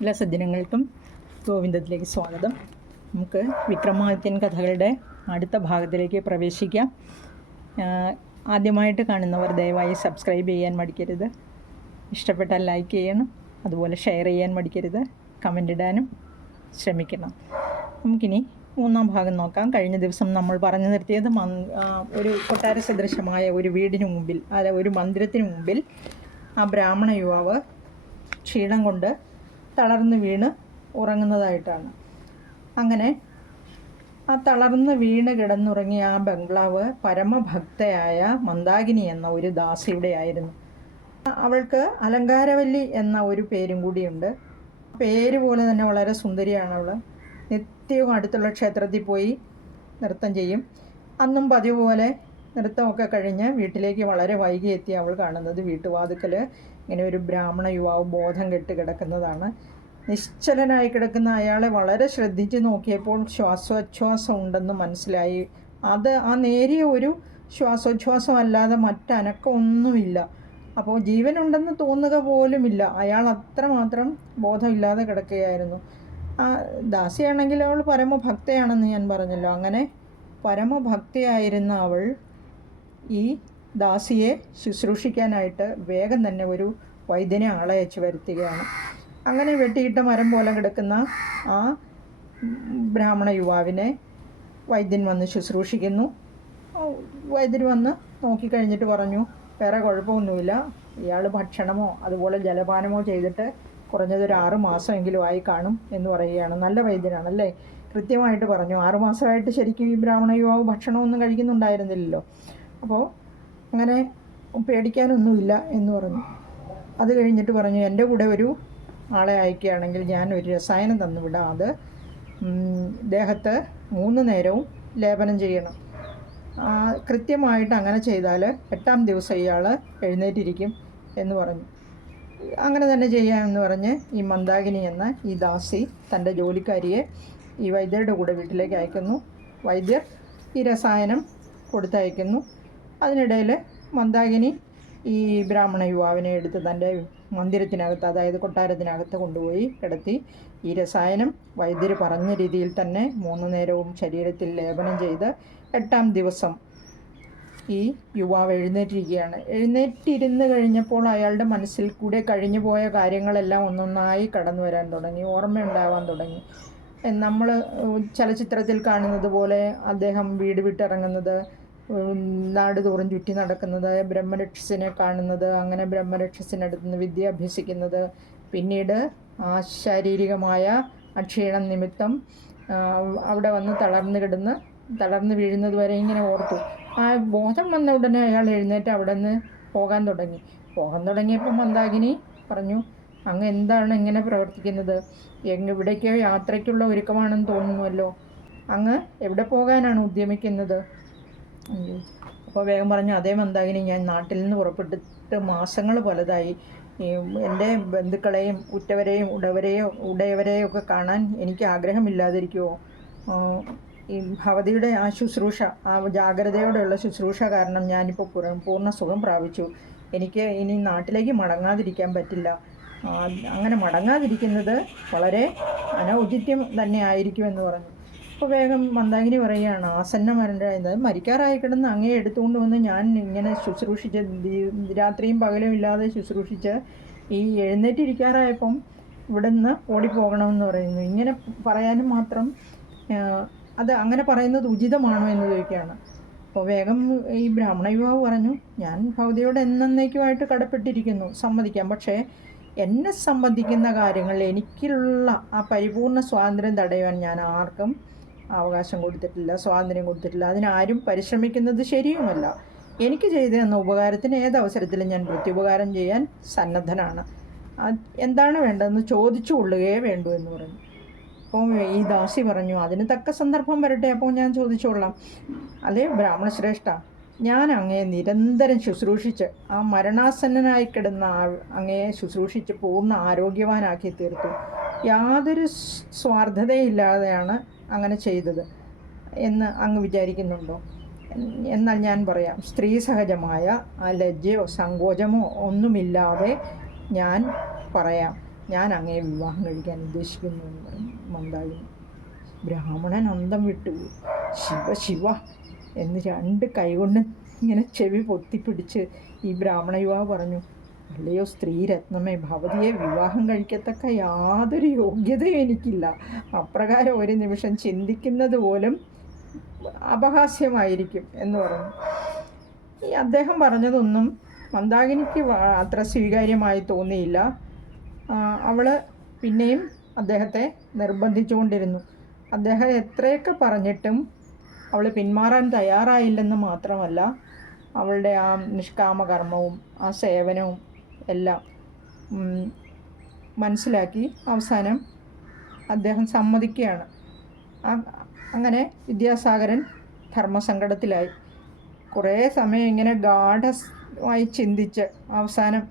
എല്ലാ സജ്ജനങ്ങൾക്കും ഗോവിന്ദത്തിലേക്ക് സ്വാഗതം. നമുക്ക് വിക്രമാദിത്യൻ കഥകളുടെ അടുത്ത ഭാഗത്തിലേക്ക് പ്രവേശിക്കാം. ആദ്യമായിട്ട് കാണുന്നവർ ദയവായി സബ്സ്ക്രൈബ് ചെയ്യാൻ മടിക്കരുത്. ഇഷ്ടപ്പെട്ടാൽ ലൈക്ക് ചെയ്യണം, അതുപോലെ ഷെയർ ചെയ്യാൻ മടിക്കരുത്, കമൻ്റ് ഇടാനും ശ്രമിക്കണം. നമുക്കിനി മൂന്നാം ഭാഗം നോക്കാം. കഴിഞ്ഞ ദിവസം നമ്മൾ പറഞ്ഞു നിർത്തിയത് ഒരു കൊട്ടാര സദൃശമായ ഒരു വീടിന് മുമ്പിൽ, ഒരു മന്ദിരത്തിന് മുമ്പിൽ ആ ബ്രാഹ്മണ യുവാവ് ക്ഷീണം കൊണ്ട് തളർന്ന് വീണ് ഉറങ്ങുന്നതായിട്ടാണ്. അങ്ങനെ ആ തളർന്ന് വീണ് കിടന്നുറങ്ങിയ ആ ബംഗ്ലാവ് പരമഭക്തയായ മന്ദാകിനി എന്ന ഒരു ദാസിയുടെ ആയിരുന്നു. അവൾക്ക് അലങ്കാരവല്ലി എന്ന ഒരു പേരും കൂടിയുണ്ട്. പേര് പോലെ തന്നെ വളരെ സുന്ദരിയാണ് അവൾ. നിത്യവും അടുത്തുള്ള ക്ഷേത്രത്തിൽ പോയി നൃത്തം ചെയ്യും. അന്നും പതിവ് പോലെ നൃത്തമൊക്കെ കഴിഞ്ഞ് വീട്ടിലേക്ക് വളരെ വൈകി എത്തി അവൾ കാണുന്നത് വീട്ടുവാതുക്കൽ ഇങ്ങനെ ഒരു ബ്രാഹ്മണ യുവാവ് ബോധം കെട്ട് കിടക്കുന്നതാണ്. നിശ്ചലനായി കിടക്കുന്ന അയാളെ വളരെ ശ്രദ്ധിച്ച് നോക്കിയപ്പോൾ ശ്വാസോച്ഛ്വാസം ഉണ്ടെന്ന് മനസ്സിലായി. അത് ആ നേരിയ ഒരു ശ്വാസോച്ഛ്വാസം അല്ലാതെ മറ്റനക്കമൊന്നുമില്ല. അപ്പോൾ ജീവനുണ്ടെന്ന് തോന്നുക പോലുമില്ല. അയാൾ അത്രമാത്രം ബോധമില്ലാതെ കിടക്കുകയായിരുന്നു. ആ ദാസിയാണെങ്കിൽ അവൾ പരമഭക്തയാണെന്ന് ഞാൻ പറഞ്ഞല്ലോ. അങ്ങനെ പരമഭക്തയായിരുന്ന അവൾ ഈ ദാസിയെ ശുശ്രൂഷിക്കാനായിട്ട് വേഗം തന്നെ ഒരു വൈദ്യനെ ആളയച്ച് വരുത്തുകയാണ്. അങ്ങനെ വെട്ടിയിട്ട മരം പോലെ കിടക്കുന്ന ആ ബ്രാഹ്മണ യുവാവിനെ വൈദ്യൻ വന്ന് ശുശ്രൂഷിക്കുന്നു. വൈദ്യൻ വന്ന് നോക്കിക്കഴിഞ്ഞിട്ട് പറഞ്ഞു, വേറെ കുഴപ്പമൊന്നുമില്ല, ഇയാൾ ഭക്ഷണമോ അതുപോലെ ജലപാനമോ ചെയ്തിട്ട് കുറഞ്ഞതൊരു 6 മാസമെങ്കിലും ആയി കാണും എന്ന് പറയുകയാണ്. നല്ല വൈദ്യനാണല്ലേ, കൃത്യമായിട്ട് പറഞ്ഞു. 6 മാസമായിട്ട് ശരിക്കും ഈ ബ്രാഹ്മണ യുവാവ് ഭക്ഷണമൊന്നും കഴിക്കുന്നുണ്ടായിരുന്നില്ലല്ലോ. അപ്പോൾ അങ്ങനെ പേടിക്കാനൊന്നുമില്ല എന്ന് പറഞ്ഞു. അത് കഴിഞ്ഞിട്ട് പറഞ്ഞു, എൻ്റെ കൂടെ ഒരു ആളെ അയക്കുകയാണെങ്കിൽ ഞാൻ ഒരു രസായനം തന്നുവിടാം. അത് ദേഹത്ത് 3 നേരവും ലേപനം ചെയ്യണം. കൃത്യമായിട്ട് അങ്ങനെ ചെയ്താൽ 8ാം ദിവസം ഇയാൾ എഴുന്നേറ്റിരിക്കും എന്ന് പറഞ്ഞു. അങ്ങനെ തന്നെ ചെയ്യാമെന്ന് പറഞ്ഞ് ഈ മന്ദാകിനി എന്ന ഈ ദാസി തൻ്റെ ജോലിക്കാരിയെ ഈ വൈദ്യരുടെ കൂടെ വീട്ടിലേക്ക് അയക്കുന്നു. വൈദ്യർ ഈ രസായനം കൊടുത്തയക്കുന്നു. അതിനിടയിൽ മന്ദാകിനി ഈ ബ്രാഹ്മണ യുവാവിനെ എടുത്ത് തൻ്റെ മന്ദിരത്തിനകത്ത്, അതായത് കൊട്ടാരത്തിനകത്ത് കൊണ്ടുപോയി കിടത്തി ഈ രസായനം വൈദ്യർ പറഞ്ഞ രീതിയിൽ തന്നെ 3 നേരവും ശരീരത്തിൽ ലേപനം ചെയ്ത് 8ാം ദിവസം ഈ യുവാവ് എഴുന്നേറ്റിരിക്കുകയാണ്. എഴുന്നേറ്റിരുന്ന് കഴിഞ്ഞപ്പോൾ അയാളുടെ മനസ്സിൽ കൂടെ കഴിഞ്ഞു പോയ കാര്യങ്ങളെല്ലാം ഒന്നൊന്നായി കടന്നു വരാൻ തുടങ്ങി, ഓർമ്മയുണ്ടാവാൻ തുടങ്ങി. നമ്മൾ ചലച്ചിത്രത്തിൽ കാണുന്നത് പോലെ അദ്ദേഹം വീട് വിട്ടിറങ്ങുന്നത്, നാട് തോറും ചുറ്റി നടക്കുന്നത്, ബ്രഹ്മരക്ഷസിനെ കാണുന്നത്, അങ്ങനെ ബ്രഹ്മരക്ഷസിനടുത്ത് നിന്ന് വിദ്യ അഭ്യസിക്കുന്നത്, പിന്നീട് ആ ശാരീരികമായ ക്ഷീണം നിമിത്തം അവിടെ വന്ന് തളർന്ന് വീഴുന്നത് വരെ ഇങ്ങനെ ഓർത്തു. ആ ബോധം വന്ന ഉടനെ അയാൾ എഴുന്നേറ്റ് അവിടെ നിന്ന് പോകാൻ തുടങ്ങിയപ്പോൾ മന്ദാകിനി പറഞ്ഞു, അങ്ങ് എന്താണ് ഇങ്ങനെ പ്രവർത്തിക്കുന്നത്? ഇവിടേക്കോ യാത്രയ്ക്കുള്ള ഒരുക്കമാണെന്ന് തോന്നുന്നുവല്ലോ, അങ്ങ് എവിടെ പോകാനാണ് ഉദ്യമിക്കുന്നത്? അപ്പോൾ വേഗം പറഞ്ഞു, അതേ മന്ദാകിനി, ഞാൻ നാട്ടിൽ നിന്ന് പുറപ്പെട്ടിട്ട് മാസങ്ങൾ പലതായി. എൻ്റെ ബന്ധുക്കളെയും ഉറ്റവരെയും ഉടയവരെയും ഒക്കെ കാണാൻ എനിക്ക് ആഗ്രഹമില്ലാതിരിക്കുമോ? ഈ ഭവതിയുടെ ആ ശുശ്രൂഷ, ആ ജാഗ്രതയോടെയുള്ള ശുശ്രൂഷ കാരണം ഞാനിപ്പോൾ പൂർണ്ണ സുഖം പ്രാപിച്ചു. എനിക്ക് ഇനി നാട്ടിലേക്ക് മടങ്ങാതിരിക്കാൻ പറ്റില്ല. അങ്ങനെ മടങ്ങാതിരിക്കുന്നത് വളരെ അനൗചിത്യം തന്നെ ആയിരിക്കുമെന്ന് പറഞ്ഞു. അപ്പോൾ വേഗം മന്ദാകിനി പറയുകയാണ്, ആസന്നമരണ മരിക്കാറായി കിടന്ന് അങ്ങേ എടുത്തുകൊണ്ട് വന്ന് ഞാൻ ഇങ്ങനെ ശുശ്രൂഷിച്ച് രാത്രിയും പകലും ഇല്ലാതെ ശുശ്രൂഷിച്ച് ഈ എഴുന്നേറ്റിരിക്കാറായപ്പം ഇവിടെ നിന്ന് ഓടിപ്പോകണമെന്ന് പറയുന്നു. ഇങ്ങനെ പറയാനും മാത്രം അത് അങ്ങനെ പറയുന്നത് ഉചിതമാണോ എന്ന് ചോദിക്കുകയാണ്. അപ്പോൾ വേഗം ഈ ബ്രാഹ്മണ യുവാവ് പറഞ്ഞു, ഞാൻ ഭവതിയോട് എന്നേക്കുമായിട്ട് കടപ്പെട്ടിരിക്കുന്നു, സമ്മതിക്കാം. പക്ഷേ എന്നെ സംബന്ധിക്കുന്ന കാര്യങ്ങളിൽ എനിക്കുള്ള ആ പരിപൂർണ സ്വാതന്ത്ര്യം തടയുവാൻ ഞാൻ ആർക്കും അവകാശം കൊടുത്തിട്ടില്ല, സ്വാതന്ത്ര്യം കൊടുത്തിട്ടില്ല. അതിനാരും പരിശ്രമിക്കുന്നത് ശരിയുമല്ല. എനിക്ക് ചെയ്തു തന്ന ഉപകാരത്തിന് ഏതവസരത്തിലും ഞാൻ പ്രത്യുപകാരം ചെയ്യാൻ സന്നദ്ധനാണ്. എന്താണ് വേണ്ടതെന്ന് ചോദിച്ചു കൊള്ളുകയേ വേണ്ടൂ എന്ന് പറഞ്ഞു. അപ്പോൾ ഈ ദാസി പറഞ്ഞു, അതിന് തക്ക സന്ദർഭം വരട്ടെ, അപ്പോൾ ഞാൻ ചോദിച്ചോളാം. അല്ലേ ബ്രാഹ്മണ ശ്രേഷ്ഠ, ഞാൻ അങ്ങയെ നിരന്തരം ശുശ്രൂഷിച്ച് ആ മരണാസന്നനായി കിടന്ന അങ്ങയെ ശുശ്രൂഷിച്ച് പൂർണ്ണ ആരോഗ്യവാനാക്കി തീർത്തു. യാതൊരു സ്വാർത്ഥതയില്ലാതെയാണ് അങ്ങനെ ചെയ്തത് എന്ന് അങ്ങ് വിചാരിക്കുന്നുണ്ടോ? എന്നാൽ ഞാൻ പറയാം, സ്ത്രീ സഹജമായ ആ ലജ്ജയോ സങ്കോചമോ ഒന്നുമില്ലാതെ ഞാൻ പറയാം. ഞാൻ അങ്ങയെ വിവാഹം കഴിക്കാൻ ഉദ്ദേശിക്കുന്നു എന്ന് പറഞ്ഞു മന്ദാകിനി. ബ്രാഹ്മണൻ അന്തം വിട്ടു. ശിവ ശിവ എന്ന് 2 കൈകൊണ്ട് ഇങ്ങനെ ചെവി പൊത്തിപ്പിടിച്ച് ഈ ബ്രാഹ്മണ യുവാവ് പറഞ്ഞു, അല്ലയോ സ്ത്രീരത്നമേ, ഭവതിയെ വിവാഹം കഴിക്കത്തക്ക യാതൊരു യോഗ്യതയും എനിക്കില്ല. അപ്രകാരം ഒരു നിമിഷം ചിന്തിക്കുന്നത് പോലും അപഹാസ്യമായിരിക്കും എന്ന് പറഞ്ഞു. ഈ അദ്ദേഹം പറഞ്ഞതൊന്നും മന്ദാകിനിക്ക് അത്ര സ്വീകാര്യമായി തോന്നിയില്ല. അവൾ പിന്നെയും അദ്ദേഹത്തെ നിർബന്ധിച്ചുകൊണ്ടിരുന്നു. അദ്ദേഹം എത്രയൊക്കെ പറഞ്ഞിട്ടും അവൾ പിന്മാറാൻ തയ്യാറായില്ലെന്ന് മാത്രമല്ല, അവളുടെ ആ നിഷ്കാമകർമ്മവും ആ സേവനവും എല്ലാം മനസ്സിലാക്കി അവസാനം അദ്ദേഹം സമ്മതിക്കുകയാണ്. അങ്ങനെ വിദ്യാസാഗരൻ ധർമ്മസങ്കടത്തിലായി. കുറേ സമയം ഇങ്ങനെ ഗാഢമായി ചിന്തിച്ച് അവസാനം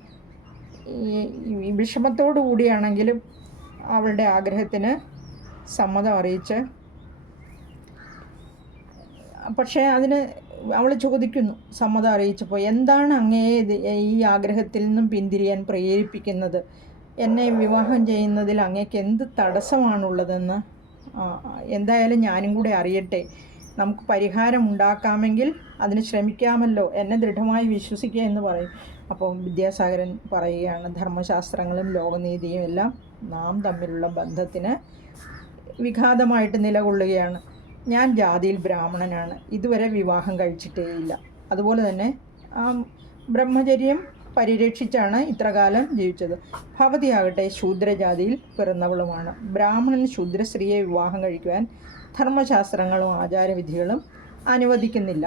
ഈ വിഷമത്തോടു കൂടിയാണെങ്കിലും അവളുടെ ആഗ്രഹത്തിന് സമ്മതം അറിയിച്ച്, പക്ഷേ അതിന് അവൾ ചോദിക്കുന്നു, സമ്മതം അറിയിച്ചപ്പോൾ, എന്താണ് അങ്ങയെ ഈ ആഗ്രഹത്തിൽ നിന്നും പിന്തിരിയാൻ പ്രേരിപ്പിക്കുന്നത്? എന്നെ വിവാഹം ചെയ്യുന്നതിൽ അങ്ങേക്ക് എന്ത് തടസ്സമാണുള്ളതെന്ന് എന്തായാലും ഞാനും കൂടെ അറിയട്ടെ. നമുക്ക് പരിഹാരം ഉണ്ടാക്കാമെങ്കിൽ അതിന് ശ്രമിക്കാമല്ലോ. എന്നെ ദൃഢമായി വിശ്വസിക്കുക എന്ന് പറയും. അപ്പോൾ വിദ്യാസാഗരൻ പറയുകയാണ്, ധർമ്മശാസ്ത്രങ്ങളും ലോകനീതിയും എല്ലാം നാം തമ്മിലുള്ള ബന്ധത്തിന് വിഘാതമായിട്ട് നിലകൊള്ളുകയാണ്. ഞാൻ ജാതിയിൽ ബ്രാഹ്മണനാണ്, ഇതുവരെ വിവാഹം കഴിച്ചിട്ടേയില്ല. അതുപോലെ തന്നെ ബ്രഹ്മചര്യം പരിരക്ഷിച്ചാണ് ഇത്രകാലം ജീവിച്ചത്. ഭവതിയാകട്ടെ ശൂദ്രജാതിയിൽ പിറന്നവളുമാണ്. ബ്രാഹ്മണൻ ശൂദ്രസ്ത്രീയെ വിവാഹം കഴിക്കുവാൻ ധർമ്മശാസ്ത്രങ്ങളും ആചാരവിധികളും അനുവദിക്കുന്നില്ല.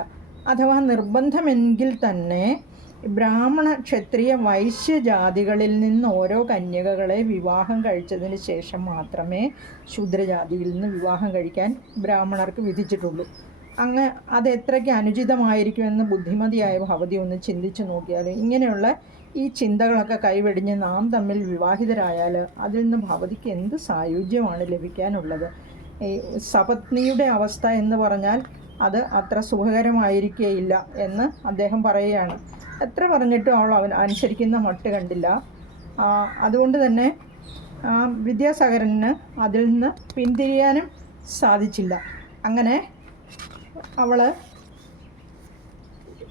അഥവാ നിർബന്ധമെങ്കിൽ തന്നെ ബ്രാഹ്മണ ക്ഷത്രിയ വൈശ്യജാതികളിൽ നിന്ന് ഓരോ കന്യകകളെ വിവാഹം കഴിച്ചതിന് ശേഷം മാത്രമേ ശൂദ്രജാതിയിൽ നിന്ന് വിവാഹം കഴിക്കാൻ ബ്രാഹ്മണർക്ക് വിധിച്ചിട്ടുള്ളൂ. അത് എത്രയ്ക്ക് അനുചിതമായിരിക്കുമെന്ന് ബുദ്ധിമതിയായ ഭവതി ഒന്ന് ചിന്തിച്ചു നോക്കിയാൽ, ഇങ്ങനെയുള്ള ഈ ചിന്തകളൊക്കെ കൈവെടിഞ്ഞ് നാം തമ്മിൽ വിവാഹിതരായാൽ അതിൽ നിന്ന് ഭവതിക്ക് എന്ത് സായുജ്യമാണ് ലഭിക്കാനുള്ളത്? ഈ സപത്നിയുടെ അവസ്ഥ എന്ന് പറഞ്ഞാൽ അത് അത്ര സുഖകരമായിരിക്കുകയില്ല എന്ന് അദ്ദേഹം പറയുകയാണ്. എത്ര പറഞ്ഞിട്ടും അവൻ അനുസരിക്കുന്ന മട്ട് കണ്ടില്ല. അതുകൊണ്ട് തന്നെ വിദ്യാസാഗരന് അതിൽ നിന്ന് പിന്തിരിയാനും സാധിച്ചില്ല. അങ്ങനെ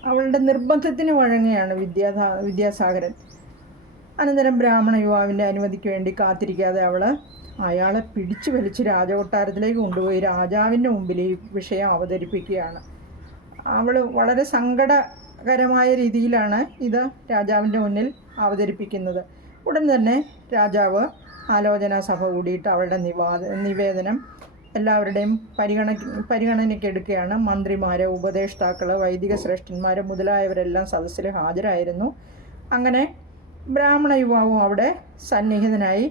അവളുടെ നിർബന്ധത്തിന് വഴങ്ങുകയാണ് വിദ്യാസാഗരൻ. അനന്തരം ബ്രാഹ്മണ യുവാവിൻ്റെ അനുമതിക്ക് വേണ്ടി കാത്തിരിക്കാതെ അയാളെ പിടിച്ചു വലിച്ച് രാജകൊട്ടാരത്തിലേക്ക് കൊണ്ടുപോയി രാജാവിൻ്റെ മുമ്പിൽ ഈ വിഷയം അവതരിപ്പിക്കുകയാണ്. അവൾ വളരെ സങ്കടകരമായ രീതിയിലാണ് ഇത് രാജാവിൻ്റെ മുന്നിൽ അവതരിപ്പിക്കുന്നത്. ഉടൻ തന്നെ രാജാവ് ആലോചനാ സഭ കൂടിയിട്ട് അവളുടെ നിവേദനം എല്ലാവരുടെയും പരിഗണനയ്ക്കെടുക്കുകയാണ്. മന്ത്രിമാർ, ഉപദേഷ്ടാക്കൾ, വൈദിക ശ്രേഷ്ഠന്മാർ മുതലായവരെല്ലാം സദസ്സിൽ ഹാജരായിരുന്നു. അങ്ങനെ ബ്രാഹ്മണ യുവാവും അവിടെ സന്നിഹിതനായി.